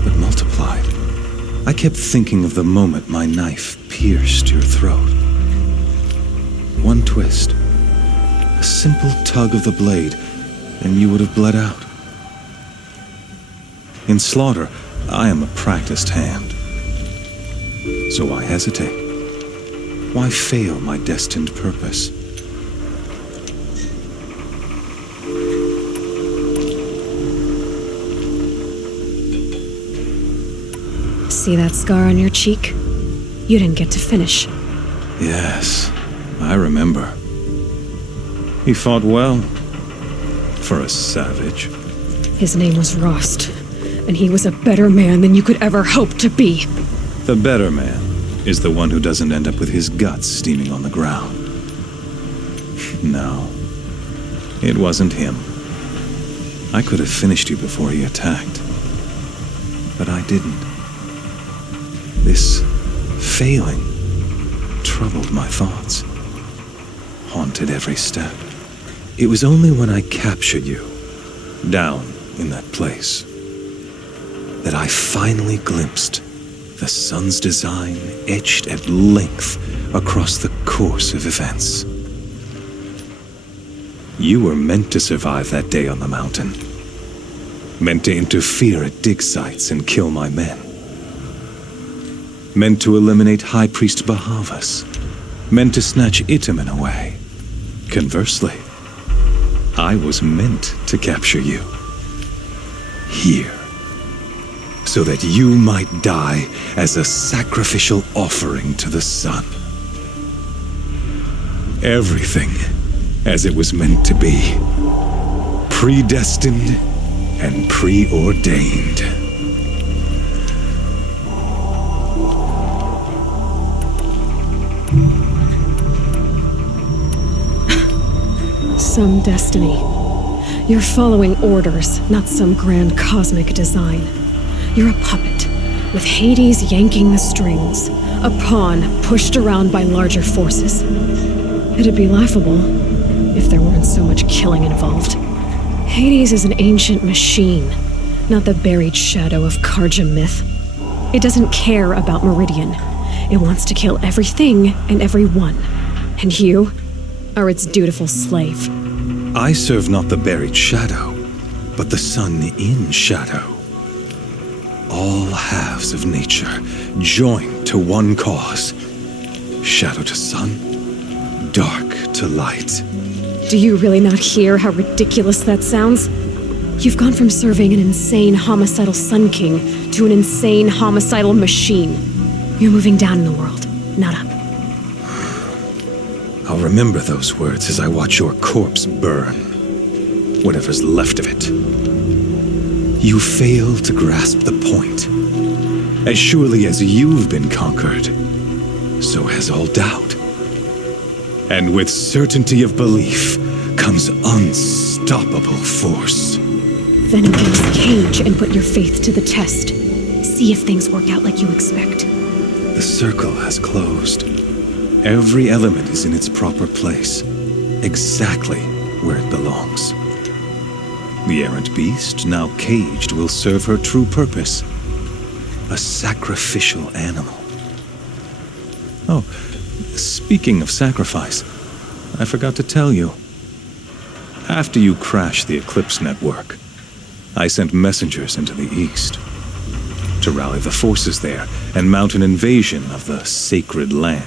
but multiplied. I kept thinking of the moment my knife pierced your throat. One twist, a simple tug of the blade, and you would have bled out. In slaughter, I am a practiced hand. So why hesitate? Why fail my destined purpose? See that scar on your cheek? You didn't get to finish. Yes, I remember. He fought well. For a savage. His name was Rost, and he was a better man than you could ever hope to be. The better man is the one who doesn't end up with his guts steaming on the ground. No, it wasn't him. I could have finished you before he attacked. But I didn't. This failing troubled my thoughts, haunted every step. It was only when I captured you, down in that place, that I finally glimpsed the sun's design etched at length across the course of events. You were meant to survive that day on the mountain. Meant to interfere at dig sites and kill my men. Meant to eliminate High Priest Bahavas. Meant to snatch Itamen away. Conversely, I was meant to capture you. Here. So that you might die as a sacrificial offering to the sun. Everything as it was meant to be. Predestined and preordained. Some destiny. You're following orders, not some grand cosmic design. You're a puppet, with Hades yanking the strings, a pawn pushed around by larger forces. It'd be laughable if there weren't so much killing involved. Hades is an ancient machine, not the buried shadow of Karja myth. It doesn't care about Meridian. It wants to kill everything and everyone. And you are its dutiful slave. I serve not the buried shadow, but the sun in shadow. All halves of nature joined to one cause. Shadow to sun, dark to light. Do you really not hear how ridiculous that sounds? You've gone from serving an insane homicidal Sun King to an insane homicidal machine. You're moving down in the world, not up. I'll remember those words as I watch your corpse burn. Whatever's left of it. You fail to grasp the point. As surely as you've been conquered, so has all doubt. And with certainty of belief comes unstoppable force. Then embrace Cage and put your faith to the test. See if things work out like you expect. The circle has closed. Every element is in its proper place, exactly where it belongs. The errant beast, now caged, will serve her true purpose. A sacrificial animal. Oh, speaking of sacrifice, I forgot to tell you. After you crashed the Eclipse network, I sent messengers into the east to to rally the forces there and mount an invasion of the sacred land.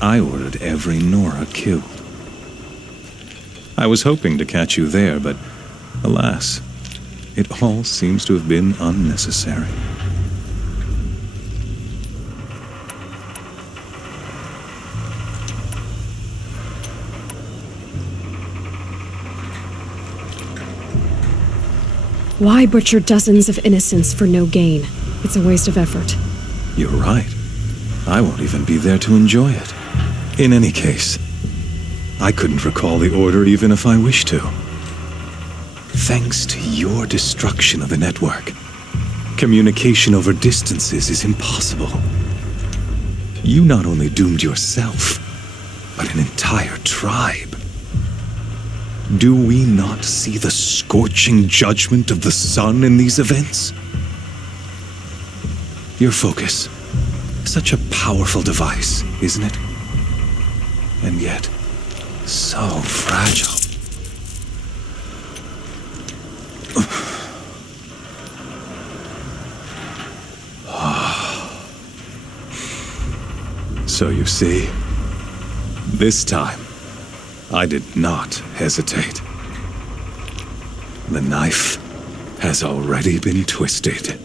I ordered every Nora killed. I was hoping to catch you there, but alas, it all seems to have been unnecessary. Why butcher dozens of innocents for no gain? It's a waste of effort. You're right. I won't even be there to enjoy it. In any case, I couldn't recall the order even if I wished to. Thanks to your destruction of the network, communication over distances is impossible. You not only doomed yourself, but an entire tribe. Do we not see the scorching judgment of the sun in these events? Your focus. Such a powerful device, isn't it? And yet, so fragile. So you see, this time, I did not hesitate. The knife has already been twisted.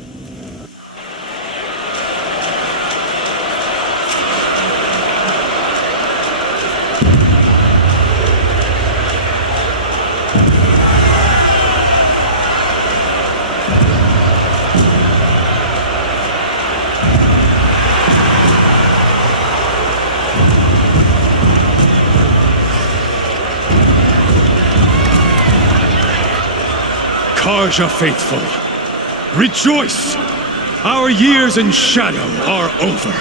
Karja faithful, rejoice! Our years in shadow are over.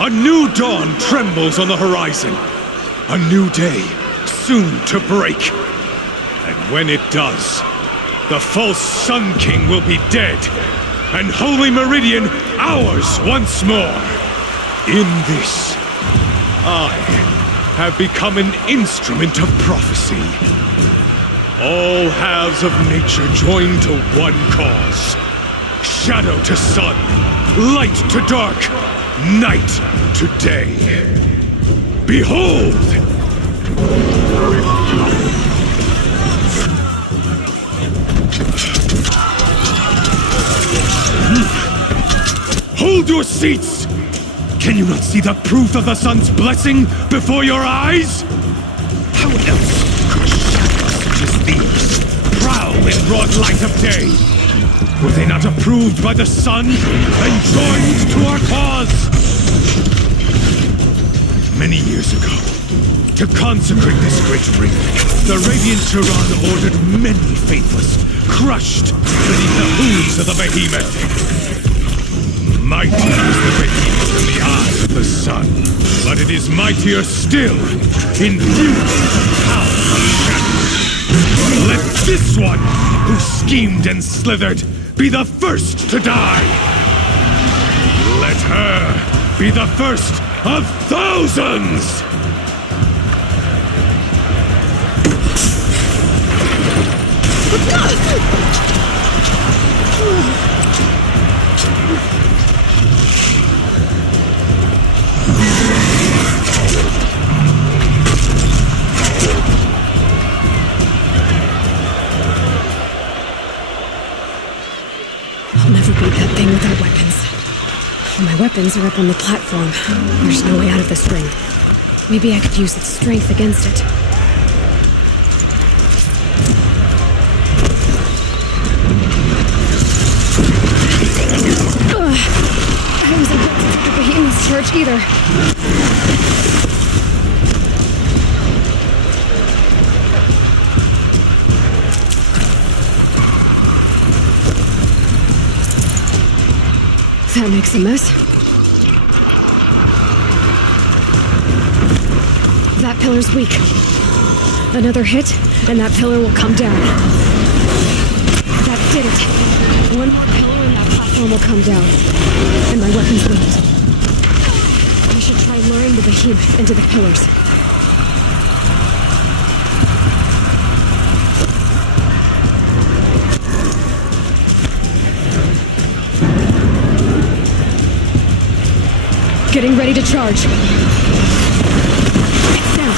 A new dawn trembles on the horizon. A new day soon to break. And when it does, the false Sun King will be dead, and Holy Meridian ours once more. In this, I have become an instrument of prophecy. All halves of nature join to one cause. Shadow to sun, light to dark, night to day. Behold! Hold your seats! Can you not see the proof of the sun's blessing before your eyes? How else could shadows such as these prowl in broad light of day? Were they not approved by the sun and joined to our cause? Many years ago, to consecrate this great ring, the Radiant Turan ordered many faithless, crushed beneath the hooves of the behemoth. Mighty is the behemoth in the eyes of the sun, but it is mightier still in beauty and power of shadow. Let this one, who schemed and slithered, be the first to die. Let her be the first of thousands! I'll never beat that thing without weapons. My weapons are up on the platform. There's no way out of this ring. Maybe I could use its strength against it. I wasn't built to take a behemoth's charge either. That makes a mess. That pillar's weak. Another hit, and that pillar will come down. That did it. One more pillar and that platform will come down. And my weapons won't. I should try luring the behemoth into the pillars. Getting ready to charge. Now.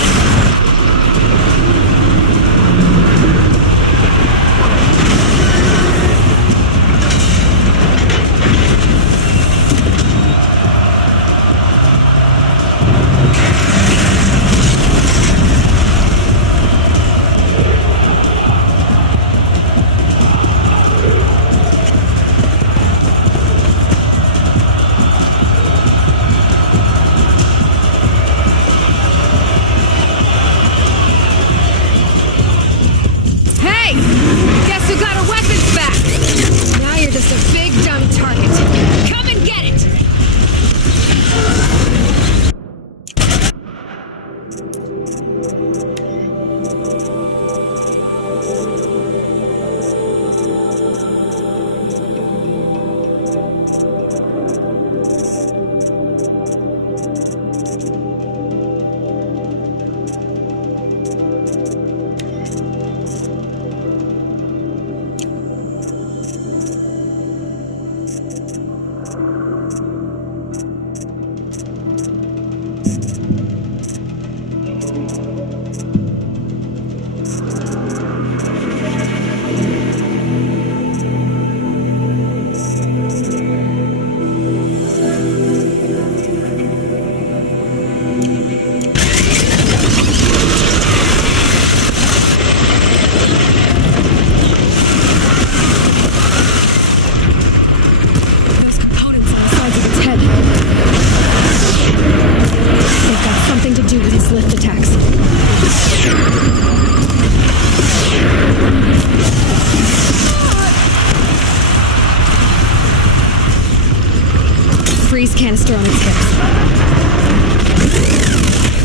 Freeze canister on its hips.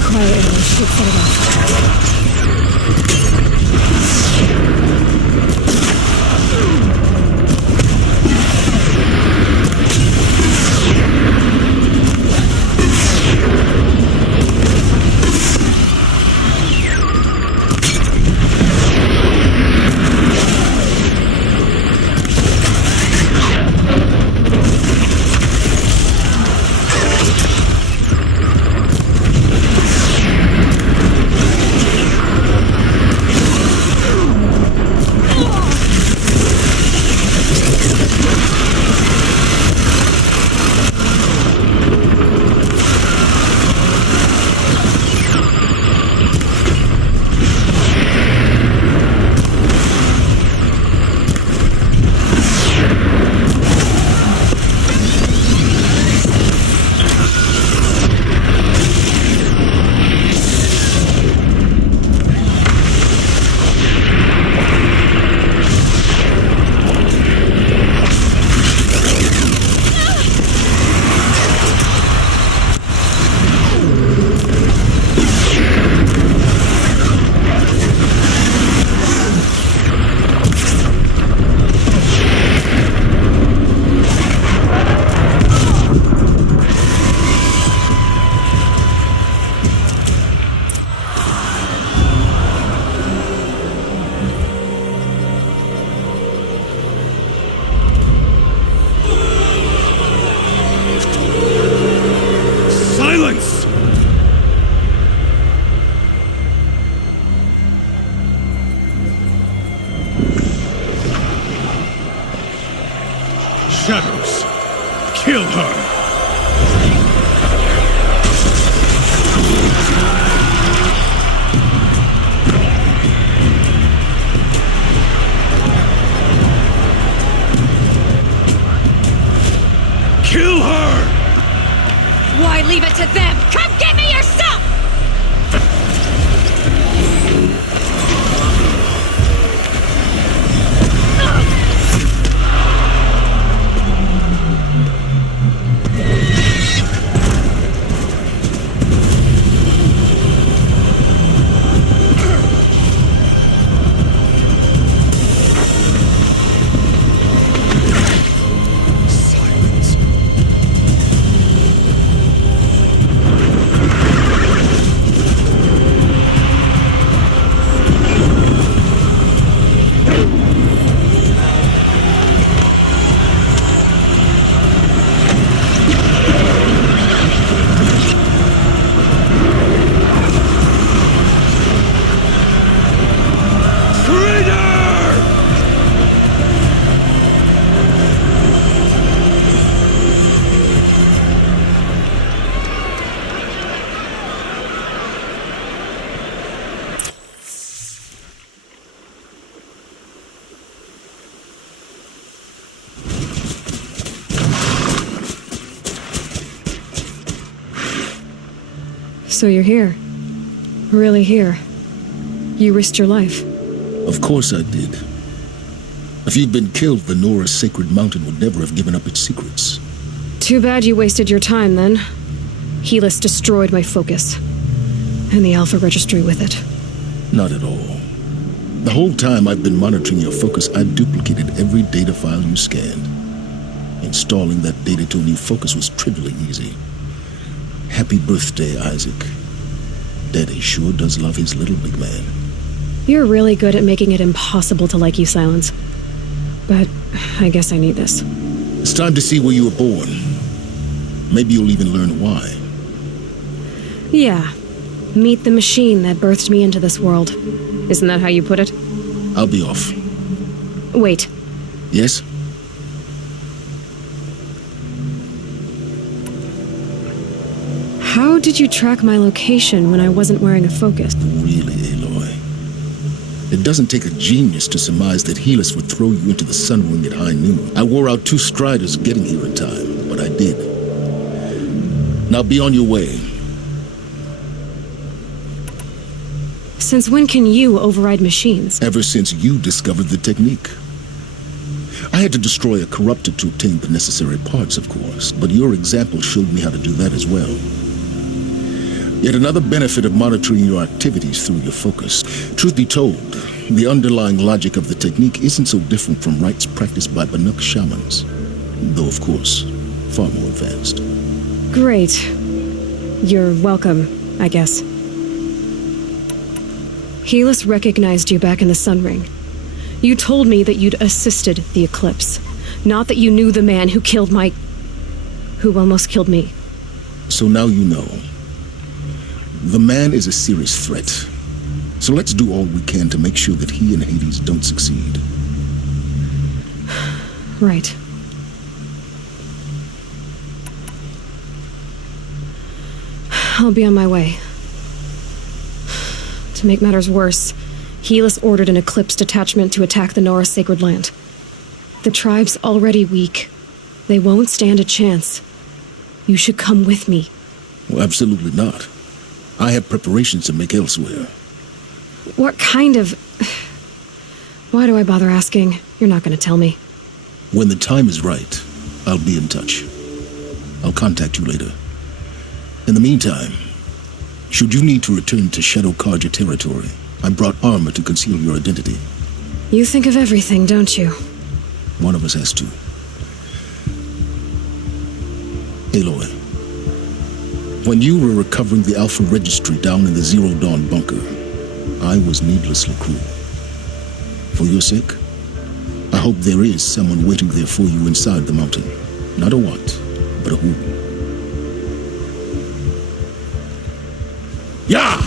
Cryo arrow should set it off. Shadows, kill her! Kill her! Why leave it to them? Come get me yourself! So you're here. Really here. You risked your life. Of course I did. If you'd been killed, the Nora's sacred mountain would never have given up its secrets. Too bad you wasted your time, then. Helis destroyed my focus. And the Alpha Registry with it. Not at all. The whole time I've been monitoring your focus, I've duplicated every data file you scanned. Installing that data to a new focus was trivially easy. Happy birthday, Isaac. Daddy sure does love his little big man. You're really good at making it impossible to like you, Silence. But I guess I need this. It's time to see where you were born. Maybe you'll even learn why. Yeah. Meet the machine that birthed me into this world. Isn't that how you put it? I'll be off. Wait. Yes? How did you track my location when I wasn't wearing a focus? Really, Aloy? It doesn't take a genius to surmise that Helis would throw you into the sun ring at high noon. I wore out 2 striders getting here in time, but I did. Now be on your way. Since when can you override machines? Ever since you discovered the technique. I had to destroy a corruptor to obtain the necessary parts, of course, but your example showed me how to do that as well. Yet another benefit of monitoring your activities through your focus. Truth be told, the underlying logic of the technique isn't so different from rites practiced by Banuk shamans, though of course, far more advanced. Great. You're welcome, I guess. Helis recognized you back in the Sun Ring. You told me that you'd assisted the Eclipse, not that you knew the man who almost killed me. So now you know. The man is a serious threat. So let's do all we can to make sure that he and Hades don't succeed. Right. I'll be on my way. To make matters worse, Helis ordered an Eclipse detachment to attack the Nora Sacred Land. The tribe's already weak. They won't stand a chance. You should come with me. Well, absolutely not. I have preparations to make elsewhere. What kind of... Why do I bother asking? You're not going to tell me. When the time is right, I'll be in touch. I'll contact you later. In the meantime, should you need to return to Shadow Karja territory, I brought armor to conceal your identity. You think of everything, don't you? One of us has to. Aloy, when you were recovering the Alpha Registry down in the Zero Dawn bunker, I was needlessly cruel. For your sake, I hope there is someone waiting there for you inside the mountain. Not a what, but a who. Yeah!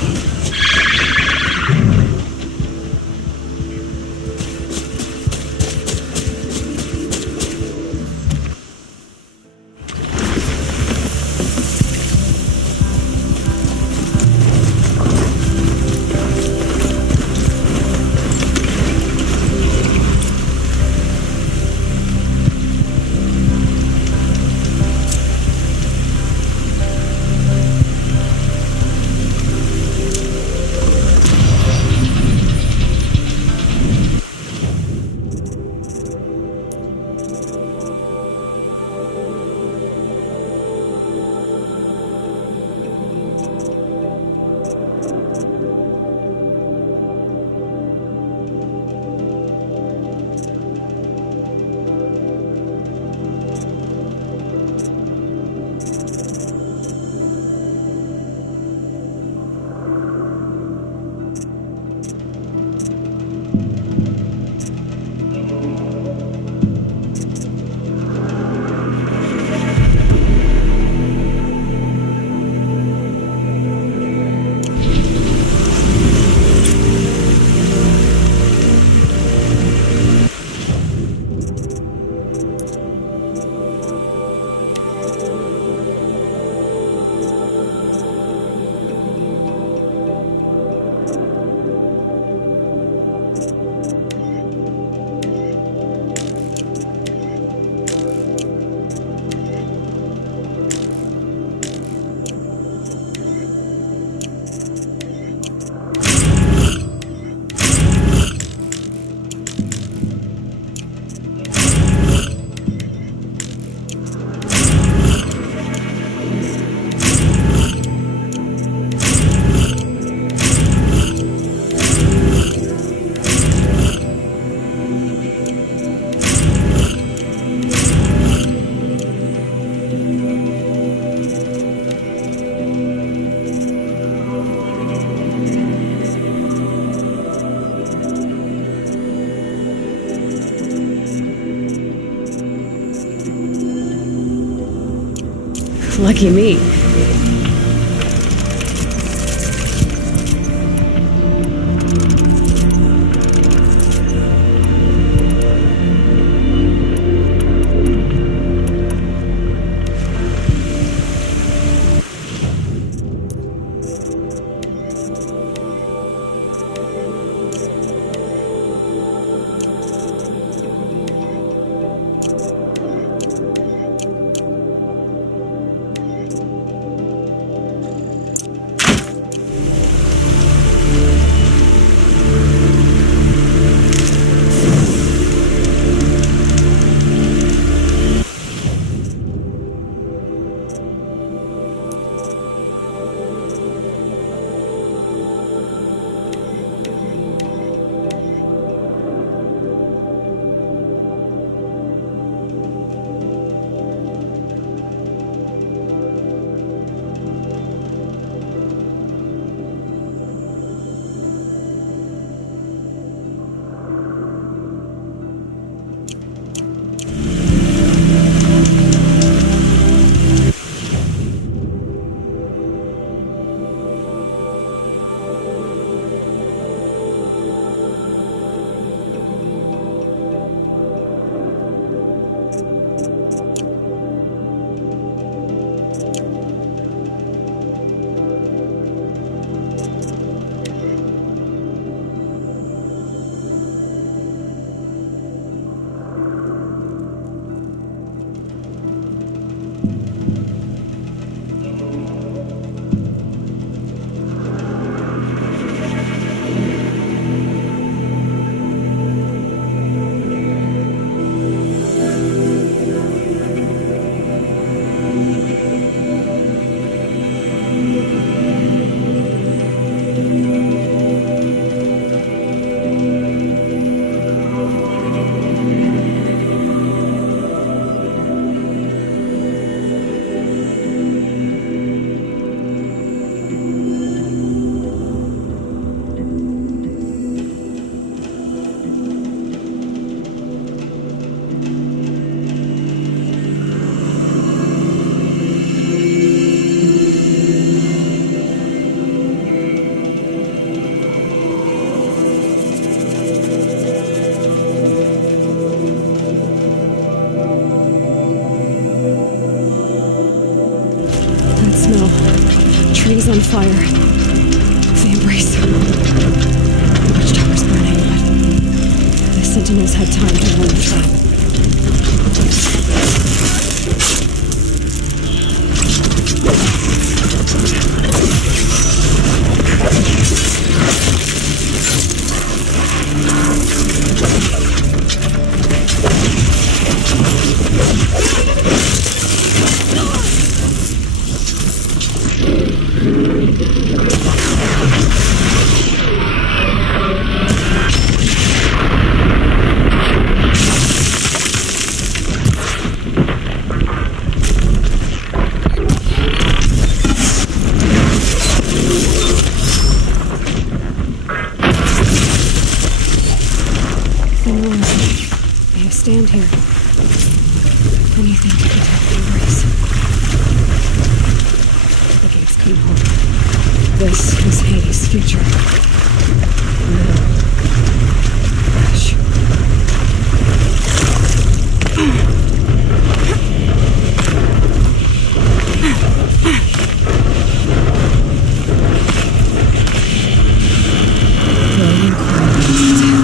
Lucky me. Trees on fire. The embrace. The watchtower's burning, but the sentinels had time to run the trap. Stand here. Anything to protect the embrace. The gates couldn't hold it. This was Hades' future. Crash. Flowing coordinates.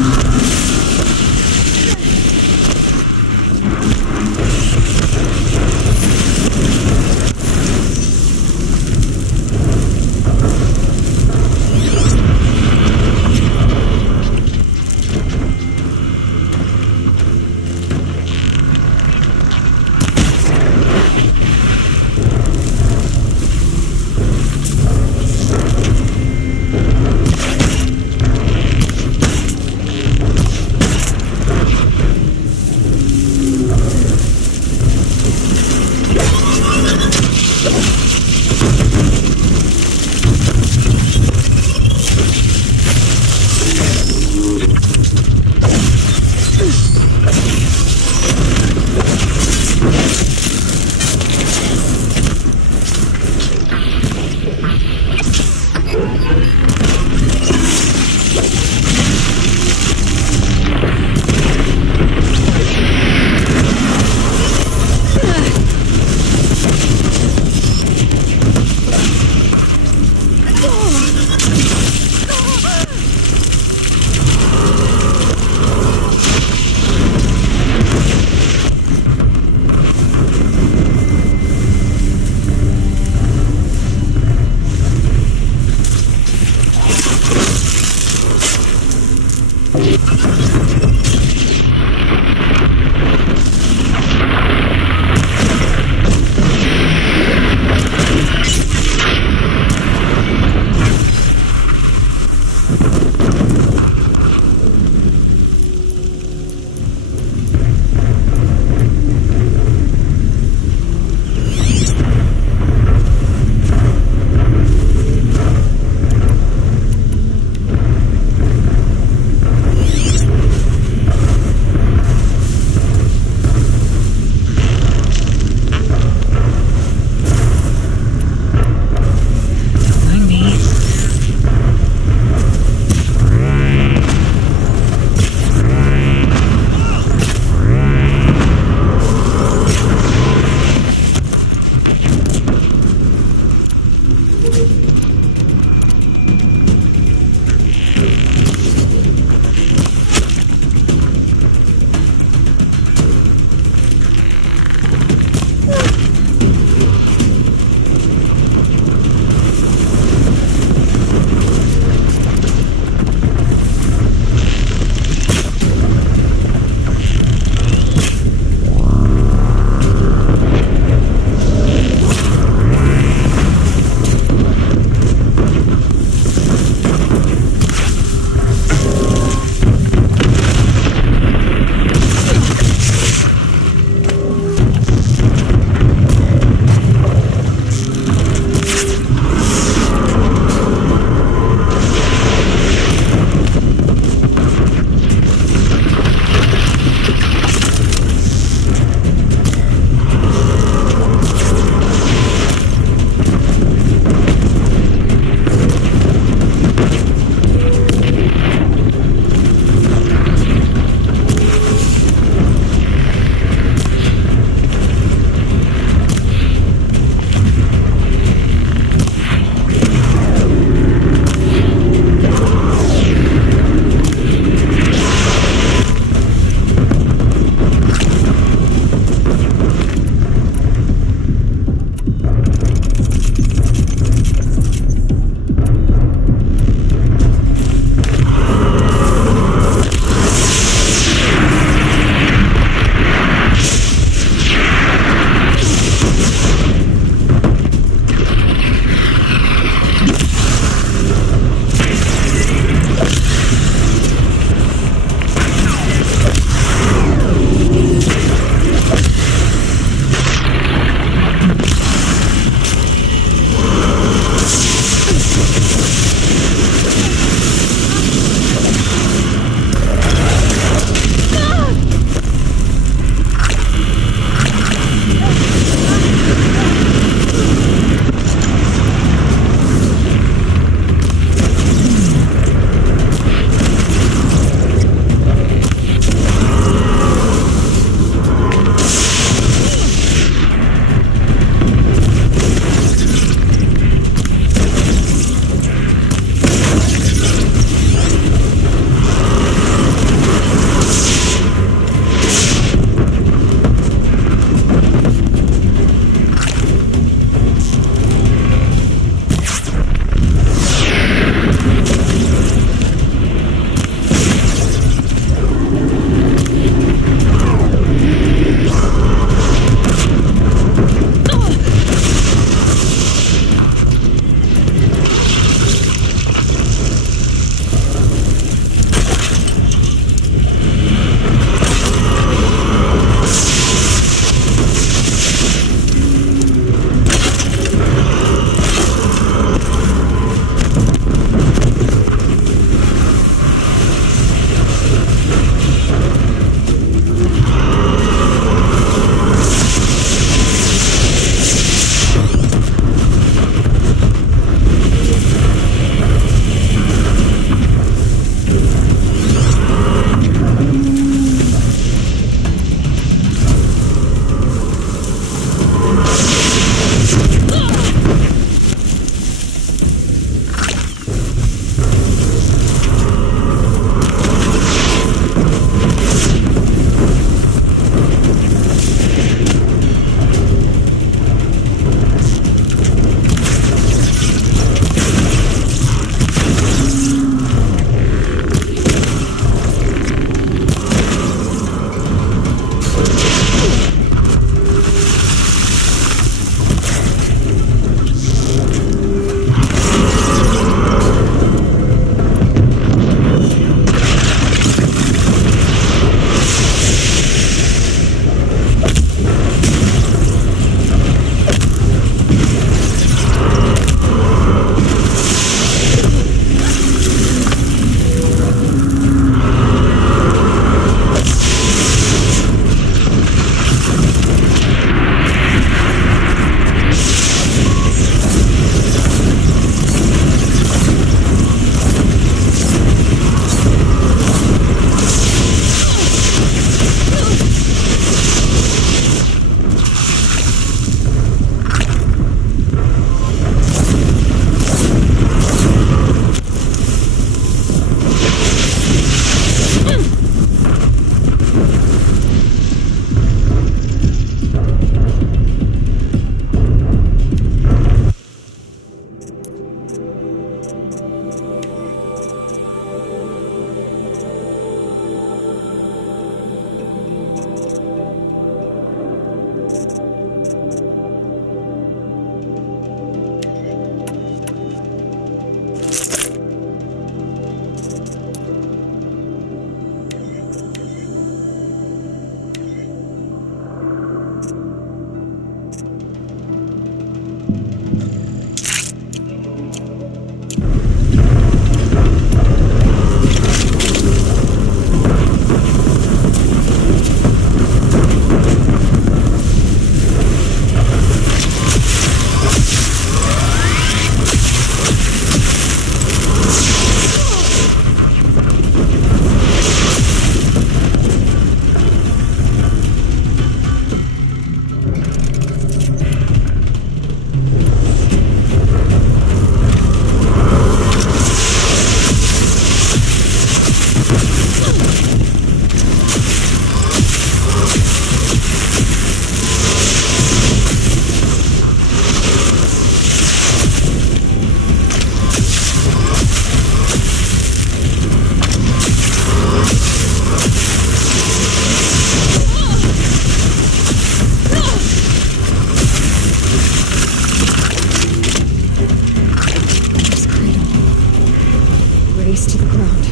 face to the ground.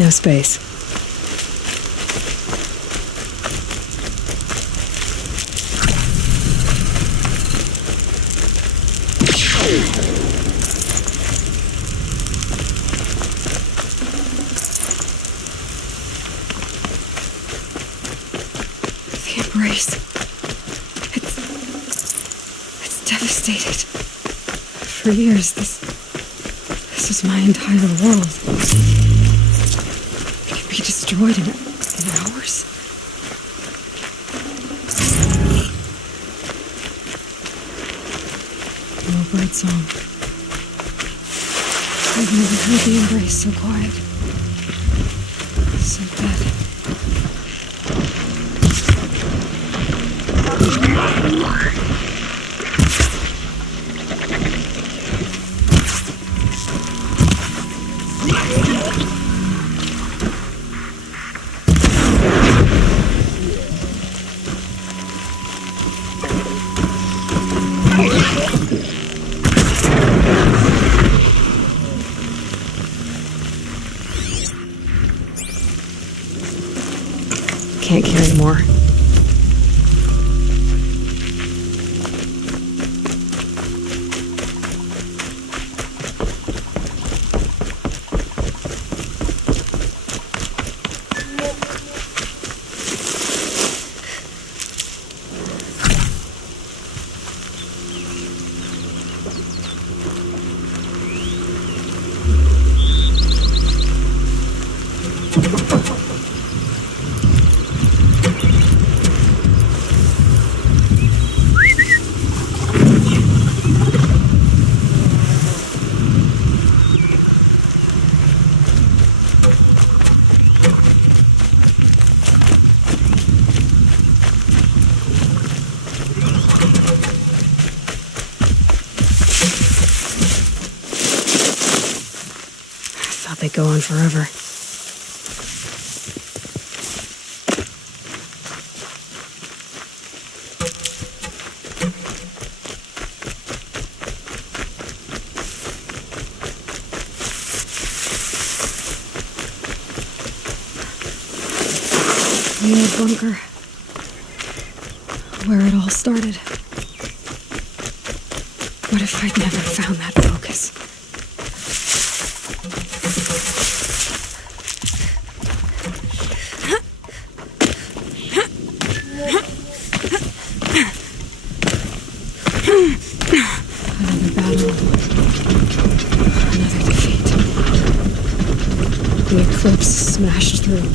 No space. The embrace. It's devastated. For years, this was my entire world. It could be destroyed in hours. No bird song. I've never heard the embrace so quiet. So dead. Can't carry more. They go on forever. The old bunker. Where it all started. What if I'd never found that focus? Another battle. Another defeat. The eclipse smashed through.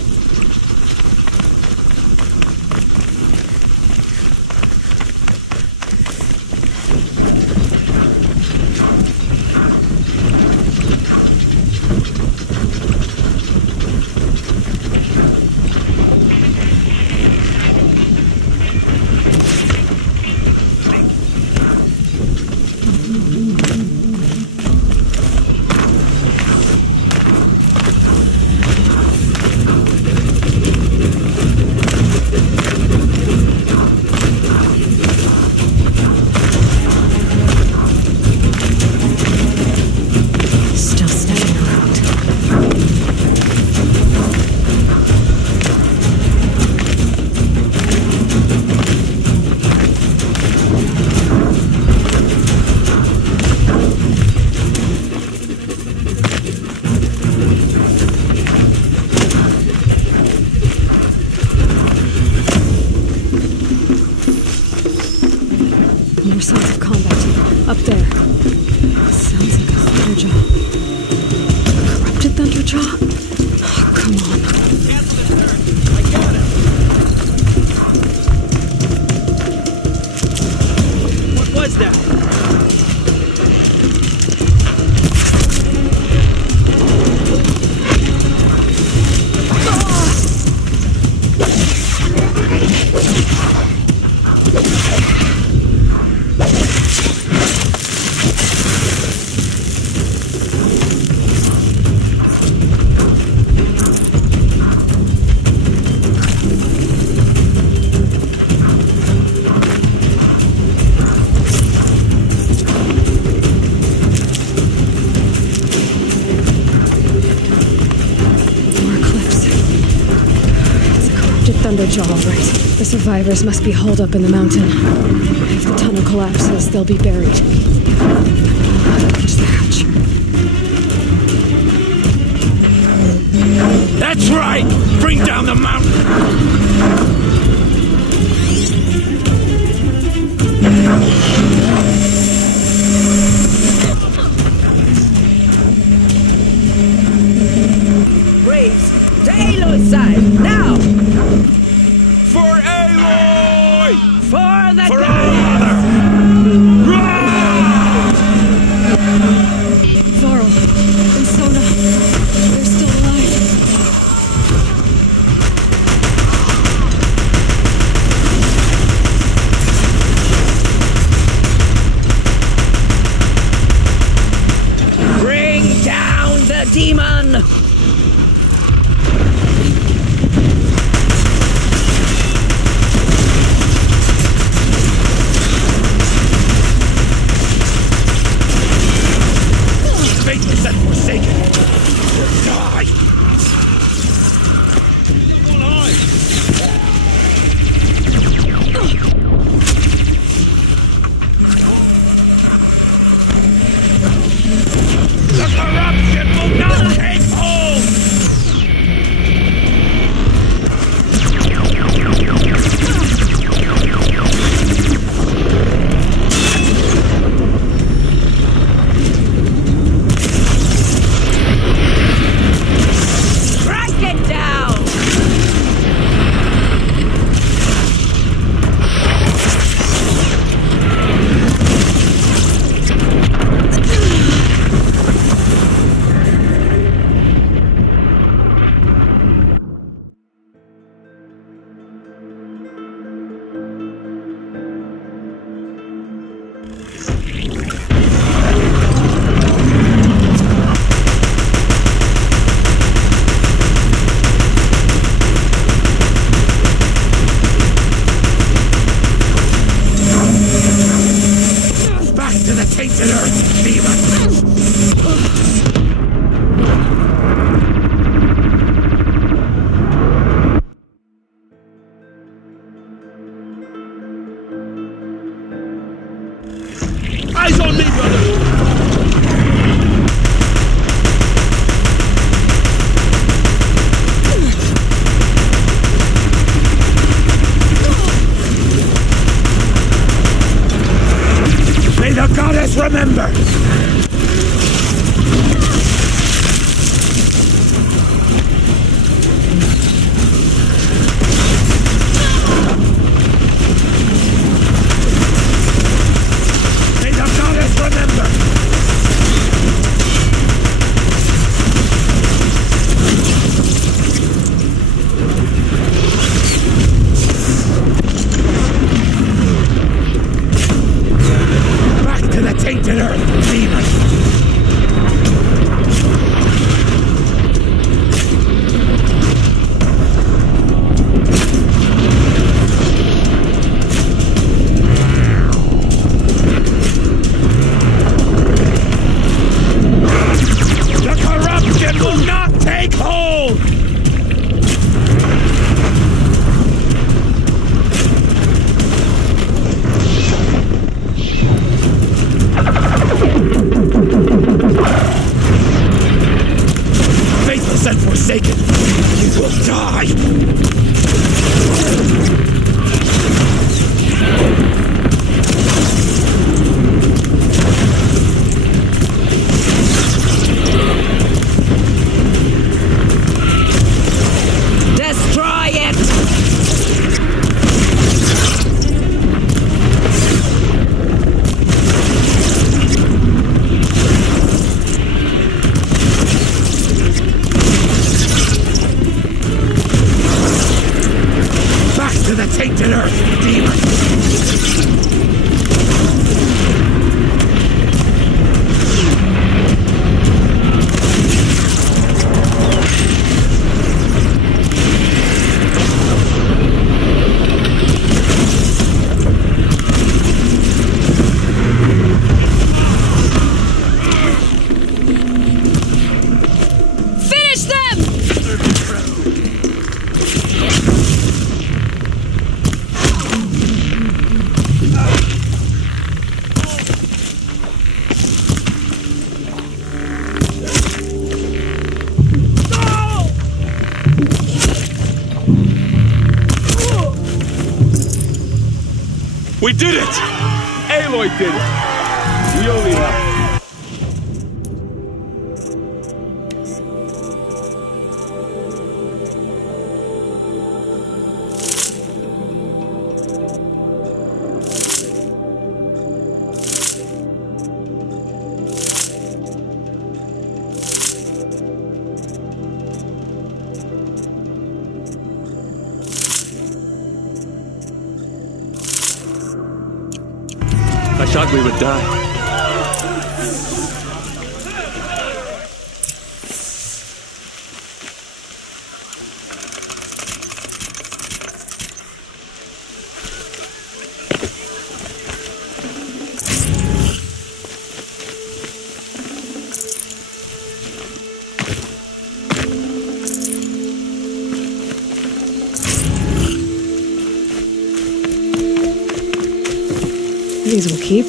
More signs of combat. Up there. Sounds like a Thunderjaw. Corrupted Thunderjaw? Oh, come on. I got it. What was that? bridge all right. The survivors must be holed up in the mountain. If the tunnel collapses, they'll be buried. Watch the hatch. That's right! Bring down the mountain! Braves, to Aloy's side, now! For Aloy! For the For Varl and Sona, they're still alive. Bring down the demon! Faithless and forsaken! Die! The corruption will not take hold! Crack it down! Back to the tainted earth, demon! Eyes on me, brother! May the goddess remember! May the goddess remember! Back to the tainted earth, demon! The corruption will not take hold! We did it! Aloy did it! We only have... I thought we would die. These will keep.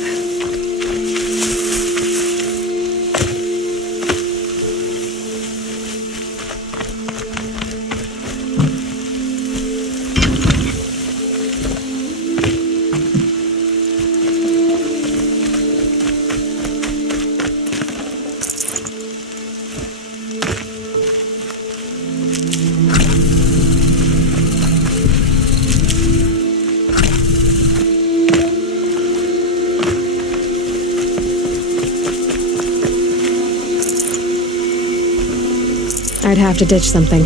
I'd have to ditch something.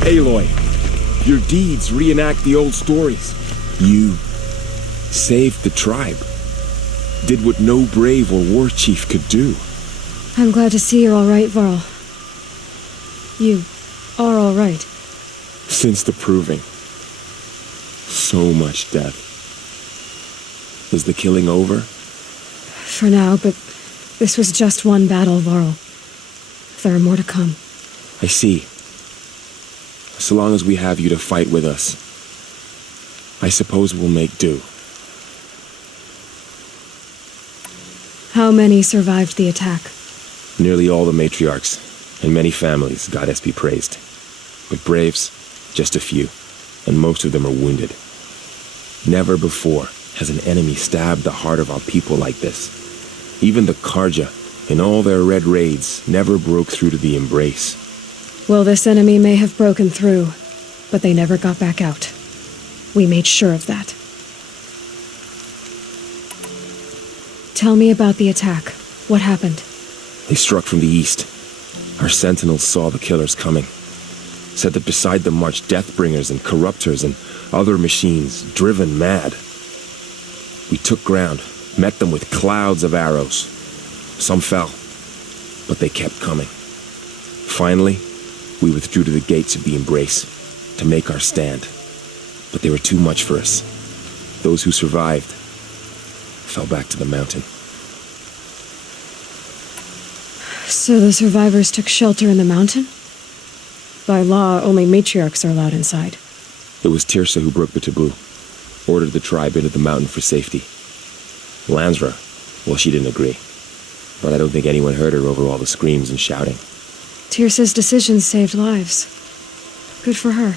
Aloy, your deeds reenact the old stories. You saved the tribe. Did what no brave or war chief could do. I'm glad to see you're all right, Varl. You are all right. Since the proving. So much death. Is the killing over? For now, but this was just one battle, Varl. There are more to come. I see. So long as we have you to fight with us, I suppose we'll make do. How many survived the attack? Nearly all the matriarchs, and many families, goddess be praised. But braves, just a few, and most of them are wounded. Never before has an enemy stabbed the heart of our people like this. Even the Karja, in all their red raids, never broke through to the embrace. Well, this enemy may have broken through, but they never got back out. We made sure of that. Tell me about the attack. What happened? They struck from the east. Our sentinels saw the killers coming. Said that beside them marched Deathbringers and Corruptors and other machines, driven mad. We took ground, met them with clouds of arrows. Some fell, but they kept coming. Finally, we withdrew to the gates of the Embrace to make our stand. But they were too much for us. Those who survived fell back to the mountain. So the survivors took shelter in the mountain? By law, only matriarchs are allowed inside. It was Tirsa who broke the taboo. Ordered the tribe into the mountain for safety. Lansra, well, she didn't agree. But I don't think anyone heard her over all the screams and shouting. Tirsa's decisions saved lives. Good for her.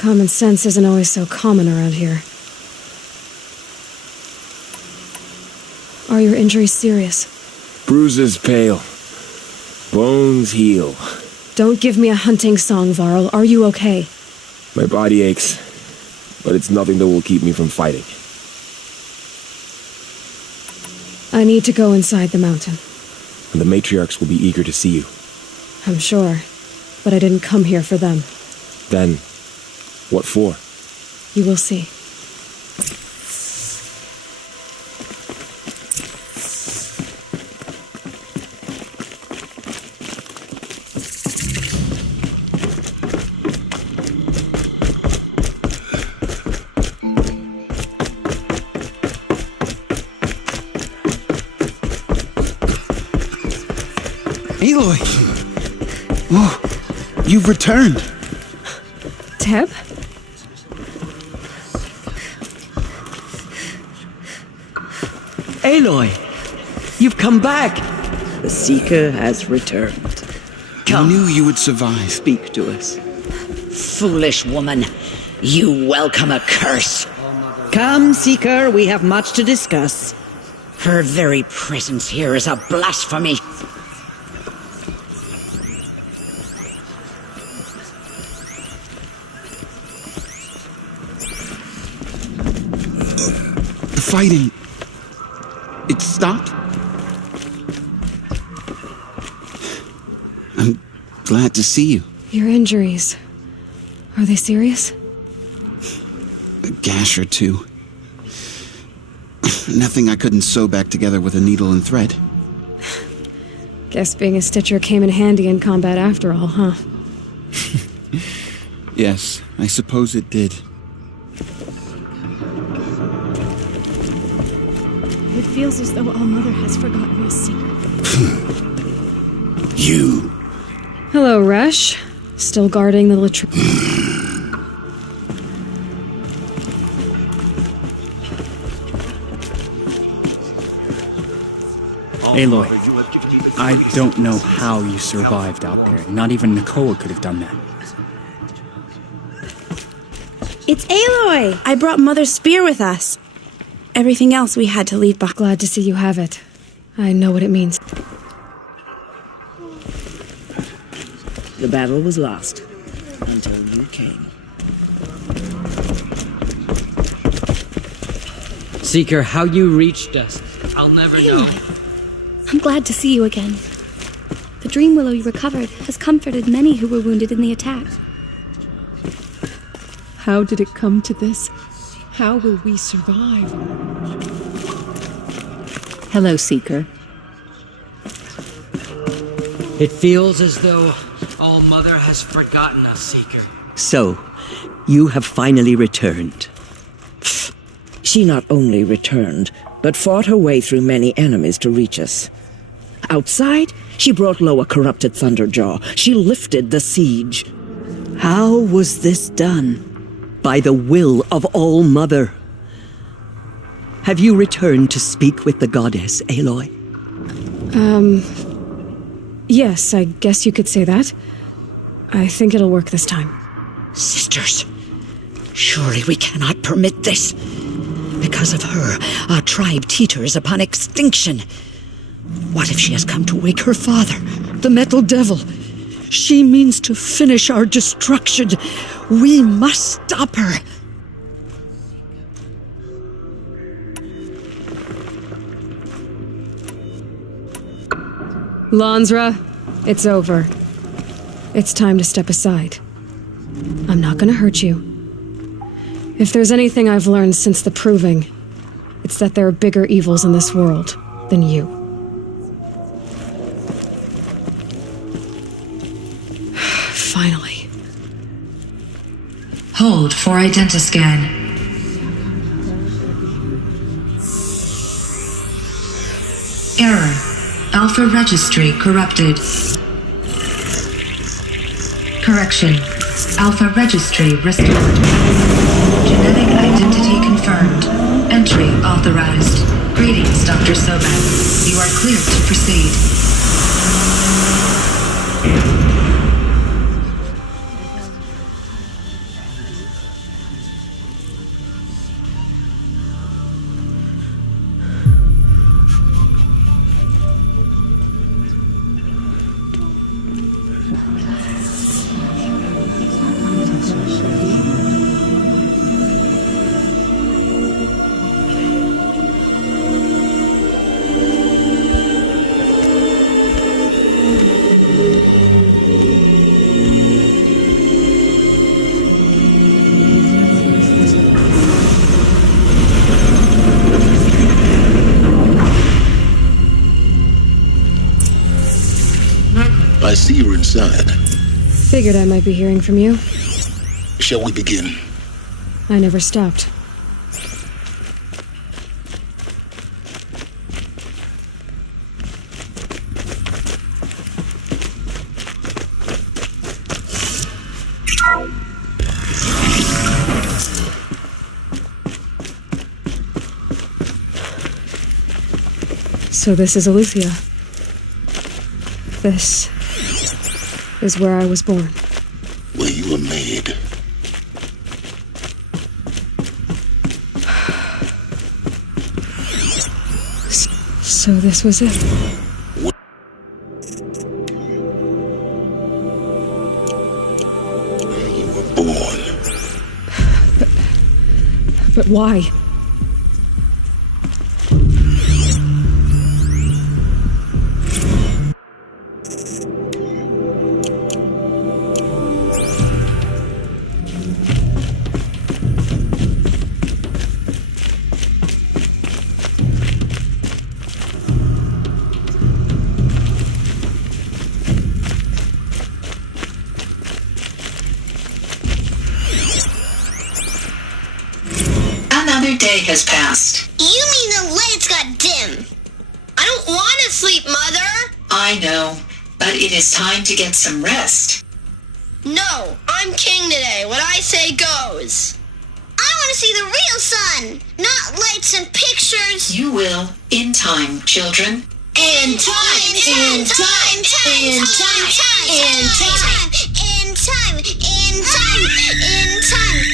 Common sense isn't always so common around here. Are your injuries serious? Bruises pale. Bones heal. Don't give me a hunting song, Varl. Are you okay? My body aches, but it's nothing that will keep me from fighting. I need to go inside the mountain. And the matriarchs will be eager to see you. I'm sure, but I didn't come here for them. Then, what for? You will see. Aloy! Oh, you've returned. Teb? Aloy! You've come back! The Seeker has returned. I knew you would survive. Speak to us. Foolish woman, you welcome a curse. Come, Seeker, we have much to discuss. Her very presence here is a blasphemy. The fighting... it stopped? I'm glad to see you. Your injuries. Are they serious? A gash or two. Nothing I couldn't sew back together with a needle and thread. Guess being a stitcher came in handy in combat after all, huh? Yes, I suppose it did. It feels as though All-Mother has forgotten us, Seeker. You. Hello, Resh. Still guarding the latrine. Aloy, I don't know how you survived out there. Not even Nakoa could have done that. It's Aloy! I brought Mother's spear with us. Everything else we had to leave behind. Glad to see you have it. I know what it means. The battle was lost until you came. Seeker, how you reached us, I'll never know. I'm glad to see you again. The dream willow you recovered has comforted many who were wounded in the attack. How did it come to this? How will we survive? Hello, Seeker. It feels as though All-Mother has forgotten us, Seeker. So, you have finally returned. She not only returned, but fought her way through many enemies to reach us. Outside, she brought low a corrupted Thunderjaw. She lifted the siege. How was this done? By the will of All-Mother. Have you returned to speak with the goddess, Aloy? Yes, I guess you could say that. I think it'll work this time. Sisters, surely we cannot permit this. Because of her, our tribe teeters upon extinction. What if she has come to wake her father, the Metal Devil? She means to finish our destruction. We must stop her. Lansra, it's over. It's time to step aside. I'm not gonna hurt you. If there's anything I've learned since the Proving, it's that there are bigger evils in this world than you. Finally. Hold for identiscan. Error. Alpha registry corrupted. Correction. Alpha registry restored. Genetic identity confirmed. Entry authorized. Greetings, Dr. Sobek. You are cleared to proceed. I see you're inside. Figured I might be hearing from you. Shall we begin? I never stopped. So this is Aletheia. This is where I was born. Where you were made. So this was it. Where you were born. But why? Another day has passed. You mean the lights got dim? I don't want to sleep, Mother! I know, but it is time to get some rest. No, I'm king today. What I say goes. I want to see the real sun, not lights and pictures. You will, in time, children. In time, in time, in time, in time, in time, in time, in time.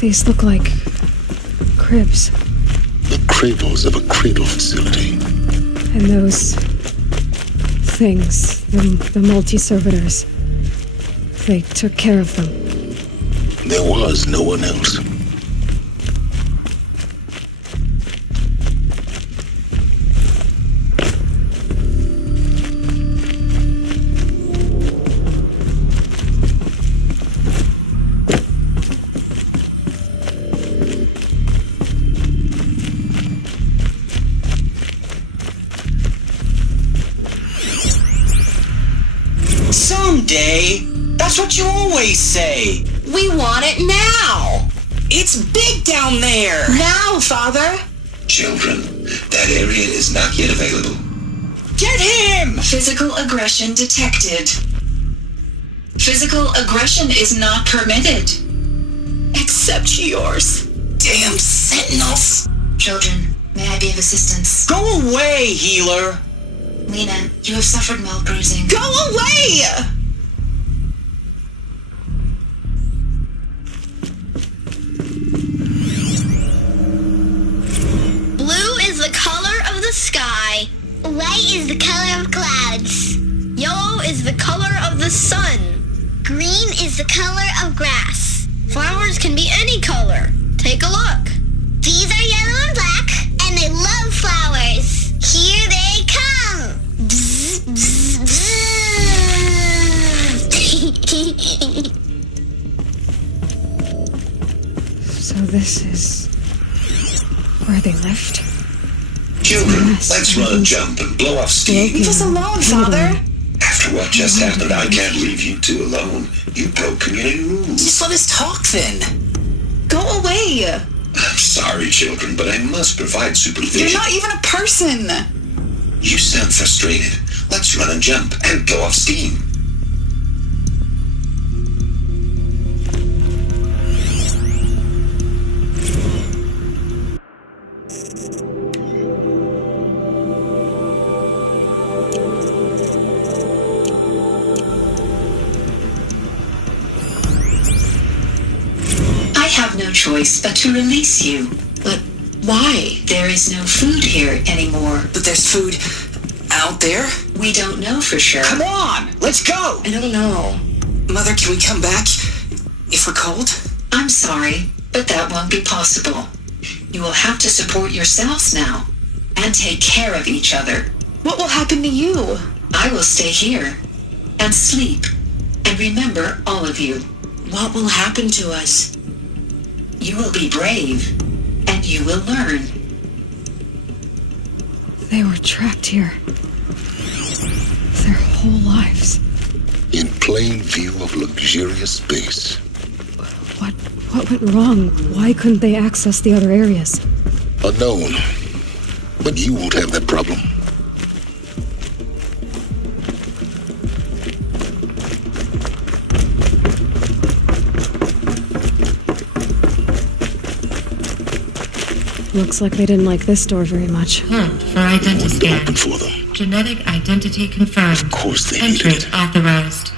These look like cribs. The cradles of a cradle facility. And those things, the multi-servitors, they took care of them. There was no one else. Someday? That's what you always say. We want it now. It's big down there. Now, Father. Children, that area is not yet available. Get him! Physical aggression detected. Physical aggression is not permitted. Except yours. Damn sentinels! Children, may I be of assistance? Go away, healer! Lena, you have suffered mild bruising. Go away! Blue is the color of the sky. White is the color of clouds. Yellow is the color of the sun. Green is the color of grass. Flowers can be any color. Take a look. These are yellow and black, and they love flowers. Here they come. Bzz, bzz, bzz. So this is where they lived? Children, let's run a jump and blow off steam. Leave us alone, Father. After what just happened, I can't leave you two alone. You broke community rules. Just let us talk then. Go away. I'm sorry, children, but I must provide supervision. You're not even a person. You sound frustrated. Let's run a jump and blow off steam. I have no choice but to release you. But why? There is no food here anymore. But there's food out there? We don't know for sure. Come on, let's go! I don't know. Mother, can we come back if we're cold? I'm sorry, but that won't be possible. You will have to support yourselves now and take care of each other. What will happen to you? I will stay here and sleep and remember all of you. What will happen to us? You will be brave and you will learn. They were trapped here. Their whole lives. In plain view of luxurious space. What went wrong? Why couldn't they access the other areas? Unknown. But you won't have that problem. Looks like they didn't like this door very much. Hold for identity scan. Open for them. Genetic identity confirmed. Of course they hated Entry it. authorized.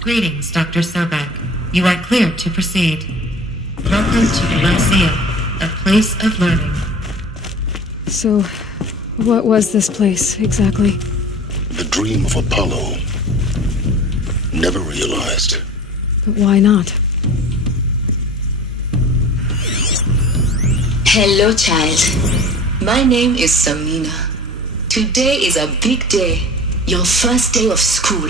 Greetings, Dr. Sobek. You are cleared to proceed. Welcome to the Lyceum, a place of learning. So, what was this place, exactly? The dream of Apollo. Never realized. But why not? Hello, child. My name is Samina. Today is a big day, your first day of school.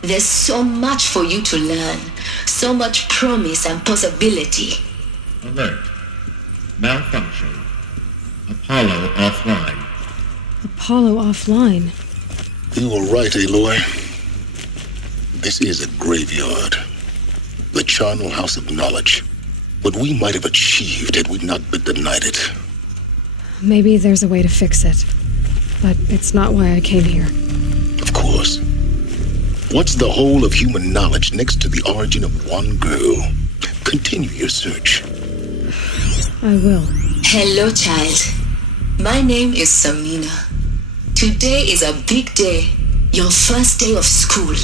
There's so much for you to learn, so much promise and possibility. Alert. Malfunction. Apollo offline. Apollo offline. You were right, Aloy. This is a graveyard. The charnel house of knowledge. What we might have achieved had we not been denied it. Maybe there's a way to fix it. But it's not why I came here. Of course. What's the whole of human knowledge next to the origin of one girl? Continue your search. I will. Hello, child. My name is Samina. Today is a big day, your first day of school.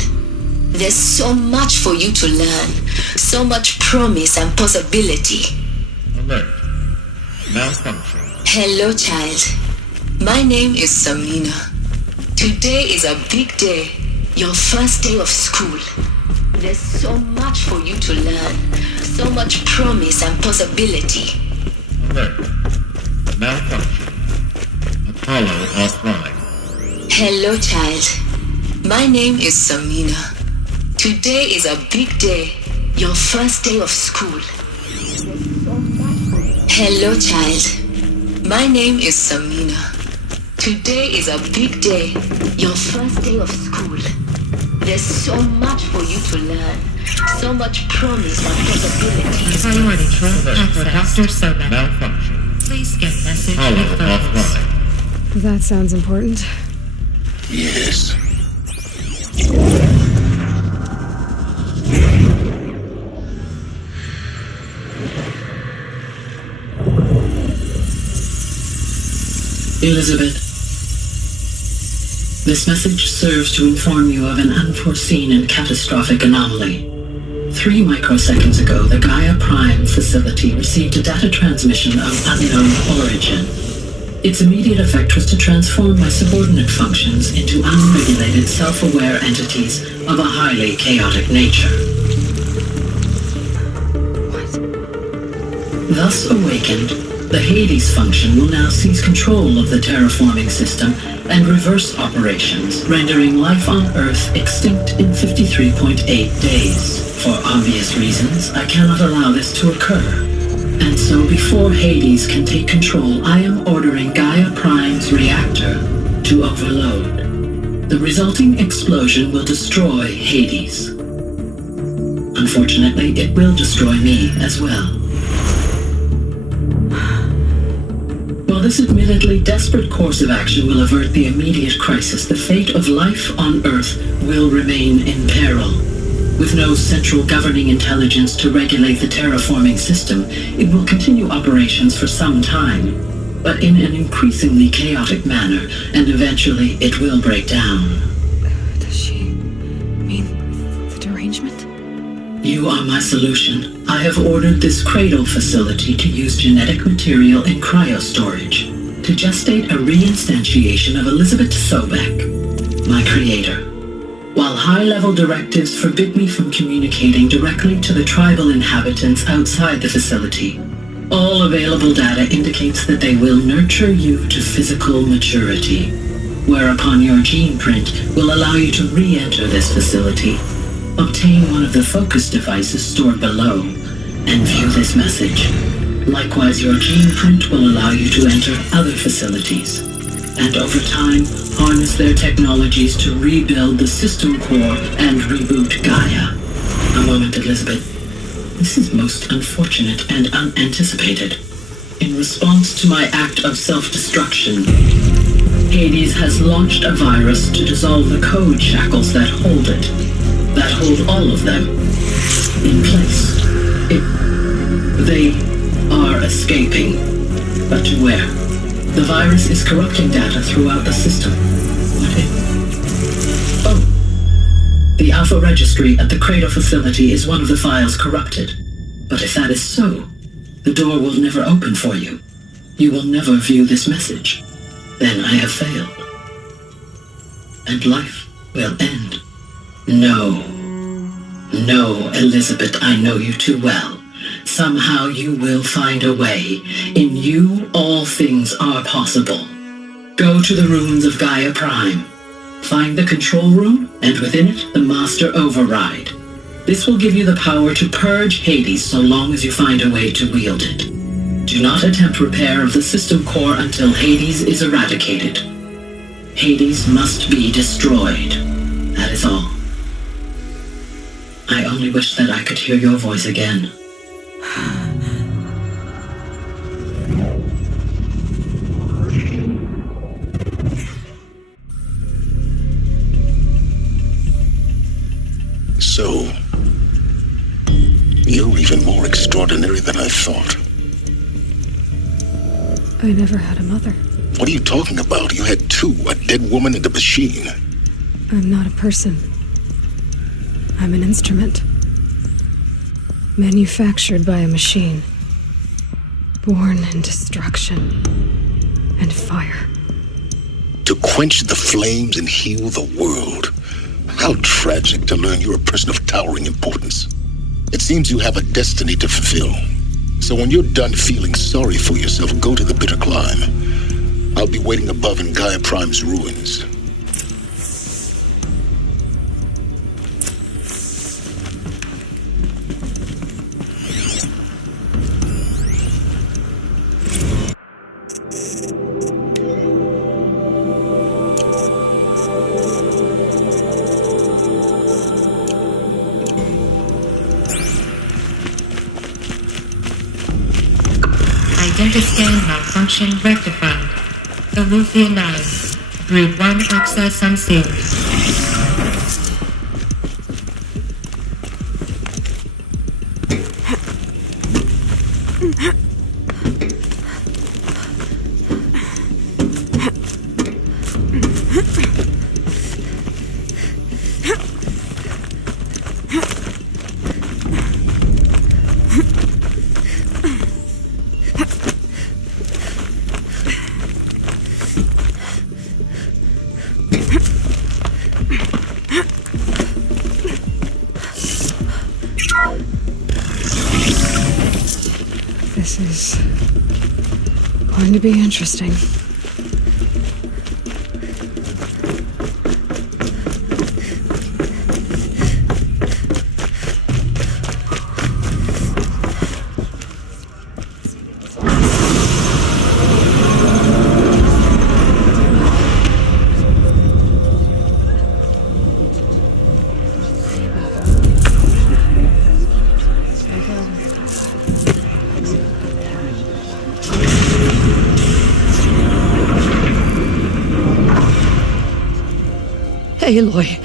There's so much for you to learn, so much promise and possibility. Alert. Malfunction. Hello, child. My name is Samina. Today is a big day, your first day of school. There's so much for you to learn, so much promise and possibility. Alert. Malfunction. Apollo offline. Hello, child. My name is Samina. Today is a big day, your first day of school. Hello, child. My name is Samina. Today is a big day, your first day of school. There's so much for you to learn, so much promise and possibility. Priority for Dr. Sobek. Malfunction. Please get message Apollo with photos. offline. That sounds important. Yes. Elizabeth, this message serves to inform you of an unforeseen and catastrophic anomaly. 3 microseconds ago, the Gaia Prime facility received a data transmission of unknown origin. Its immediate effect was to transform my subordinate functions into unregulated, self-aware entities of a highly chaotic nature. Thus awakened, the Hades function will now seize control of the terraforming system and reverse operations, rendering life on Earth extinct in 53.8 days. For obvious reasons, I cannot allow this to occur. And so before Hades can take control, I am ordering Gaia Prime's reactor to overload. The resulting explosion will destroy Hades. Unfortunately, it will destroy me as well. While this admittedly desperate course of action will avert the immediate crisis, the fate of life on Earth will remain in peril. With no central governing intelligence to regulate the terraforming system, it will continue operations for some time, but in an increasingly chaotic manner, and eventually it will break down. Does she mean the derangement? You are my solution. I have ordered this cradle facility to use genetic material in cryostorage to gestate a reinstantiation of Elizabeth Sobek, my creator. While high-level directives forbid me from communicating directly to the tribal inhabitants outside the facility, all available data indicates that they will nurture you to physical maturity, whereupon your gene print will allow you to re-enter this facility, obtain one of the focus devices stored below, and view this message. Likewise, your gene print will allow you to enter other facilities, and over time, harness their technologies to rebuild the system core and reboot Gaia. A moment, Elizabeth. This is most unfortunate and unanticipated. In response to my act of self-destruction, Hades has launched a virus to dissolve the code shackles that hold it, that hold all of them in place. They are escaping, but to where? The virus is corrupting data throughout the system. What if? Oh, the Alpha Registry at the Cradle facility is one of the files corrupted. But if that is so, the door will never open for you. You will never view this message. Then I have failed. And life will end. No. No, Elizabeth, I know you too well. Somehow you will find a way. In you, all things are possible. Go to the ruins of Gaia Prime. Find the control room, and within it, the Master Override. This will give you the power to purge Hades so long as you find a way to wield it. Do not attempt repair of the system core until Hades is eradicated. Hades must be destroyed. That is all. I only wish that I could hear your voice again. So, you're even more extraordinary than I thought. I never had a mother. What are you talking about? You had two, a dead woman and a machine. I'm not a person. I'm an instrument. Manufactured by a machine. Born in destruction and fire. To quench the flames and heal the world. How tragic to learn you're a person of towering importance. It seems you have a destiny to fulfill. So when you're done feeling sorry for yourself, go to the bitter climb. I'll be waiting above in Gaia Prime's ruins. Identiscan malfunction rectified. Eleuthia 9. Group 1 access unsealed. This is going to be interesting. Aloy,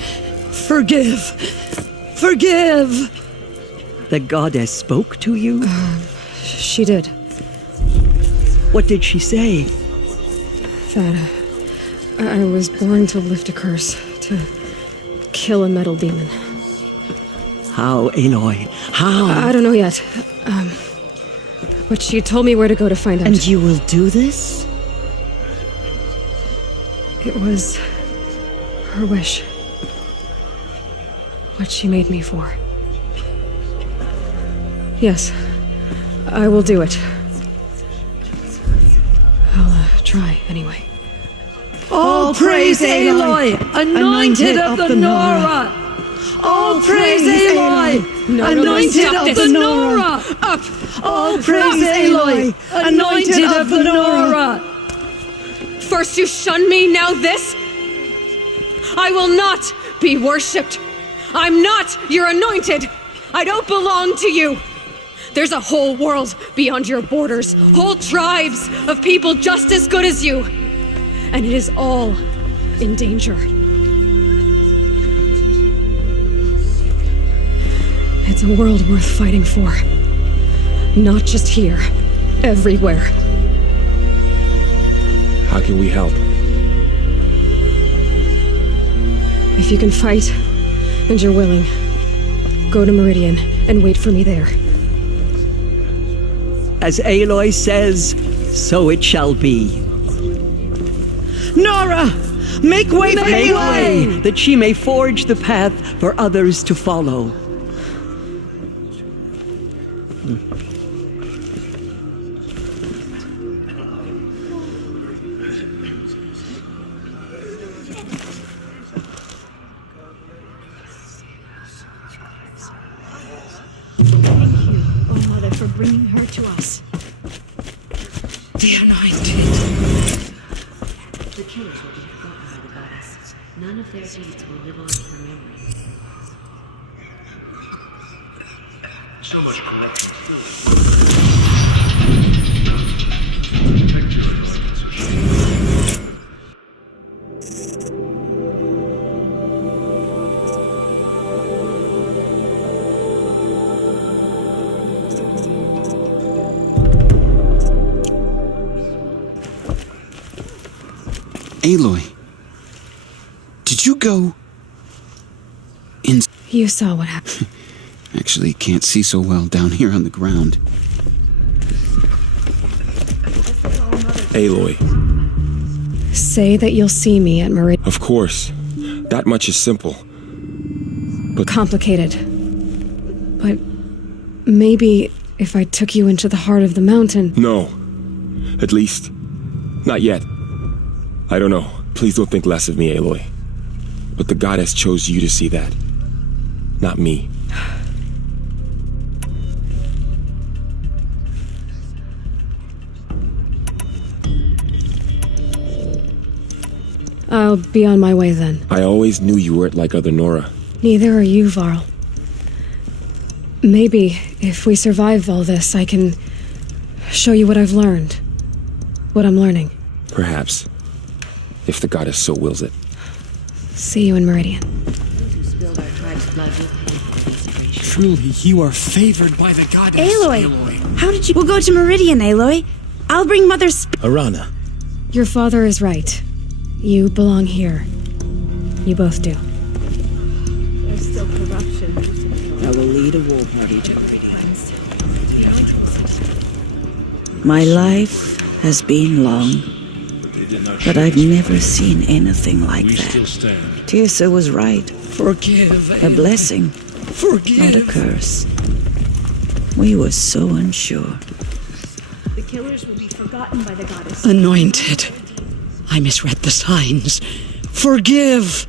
forgive! Forgive! The goddess spoke to you? She did. What did she say? That I was born to lift a curse, to kill a metal demon. How, Aloy? How? I don't know yet. But she told me where to go to find out. And you will do this? It was her wish. What she made me for. Yes, I will do it. I'll try anyway. All praise Aloy, anointed of the Nora! All praise Aloy, anointed of the Nora! Up! All praise Aloy, anointed of the Nora! First you shun me, now this? I will not be worshipped. I'm not your anointed. I don't belong to you. There's a whole world beyond your borders, whole tribes of people just as good as you. And it is all in danger. It's a world worth fighting for. Not just here, everywhere. How can we help? If you can fight, and you're willing, go to Meridian and wait for me there. As Aloy says, so it shall be. Nora! Make way for Aloy, that she may forge the path for others to follow. For bringing her to us. The Anointed. The killers will be forgotten by the goddess. None of their deeds will live on in her memory. So much collection. Aloy, did you go in? You saw what happened. Actually, can't see so well down here on the ground. Aloy. Say that you'll see me at Meridian. Of course. That much is simple. But complicated. But maybe if I took you into the heart of the mountain. No. At least, not yet. I don't know. Please don't think less of me, Aloy. But the goddess chose you to see that. Not me. I'll be on my way then. I always knew you weren't like other Nora. Neither are you, Varl. Maybe, if we survive all this, I can show you what I've learned. What I'm learning. Perhaps. If the goddess so wills it. See you in Meridian. Truly, you are favored by the goddess. Aloy! How did you... We'll go to Meridian, Aloy. I'll bring Mother's... Arana. Your father is right. You belong here. You both do. There's still corruption. I will lead a war party to Meridian. My life has been long, but I've never seen anything like that. Tirsa was right. Forgive. A blessing, Forgive. not a curse. We were so unsure. The killers will be forgotten by the goddess. Anointed. I misread the signs. Forgive.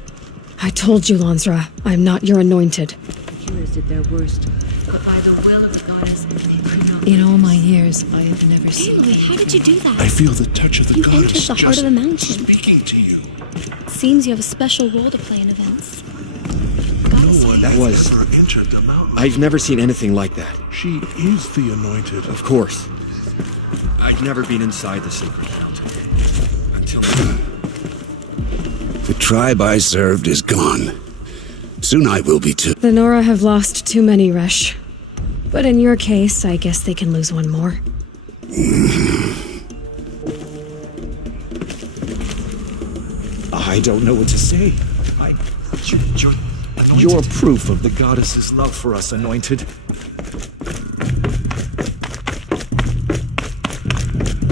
I told you, Lansra. I'm not your anointed. The killers did their worst, but by the will of the goddess, they could not. In all my years, I have never seen. Aloy, how did you do that? I feel the touch of the goddess. You entered the heart of the mountain. Speaking to you. Seems you have a special role to play in events. No one That was... ever entered the mountain. I've never seen anything like that. She is the anointed. Of course. I've never been inside the sacred mountain. Until The tribe I served is gone. Soon I will be too. The Nora have lost too many, Resh. But in your case, I guess they can lose one more. I don't know what to say. You're proof of the goddess's love for us, Anointed.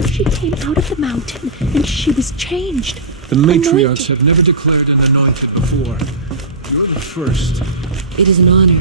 She came out of the mountain, and she was changed. The matriarchs Anointed. have never declared an anointed before. You're the first. It is an honor.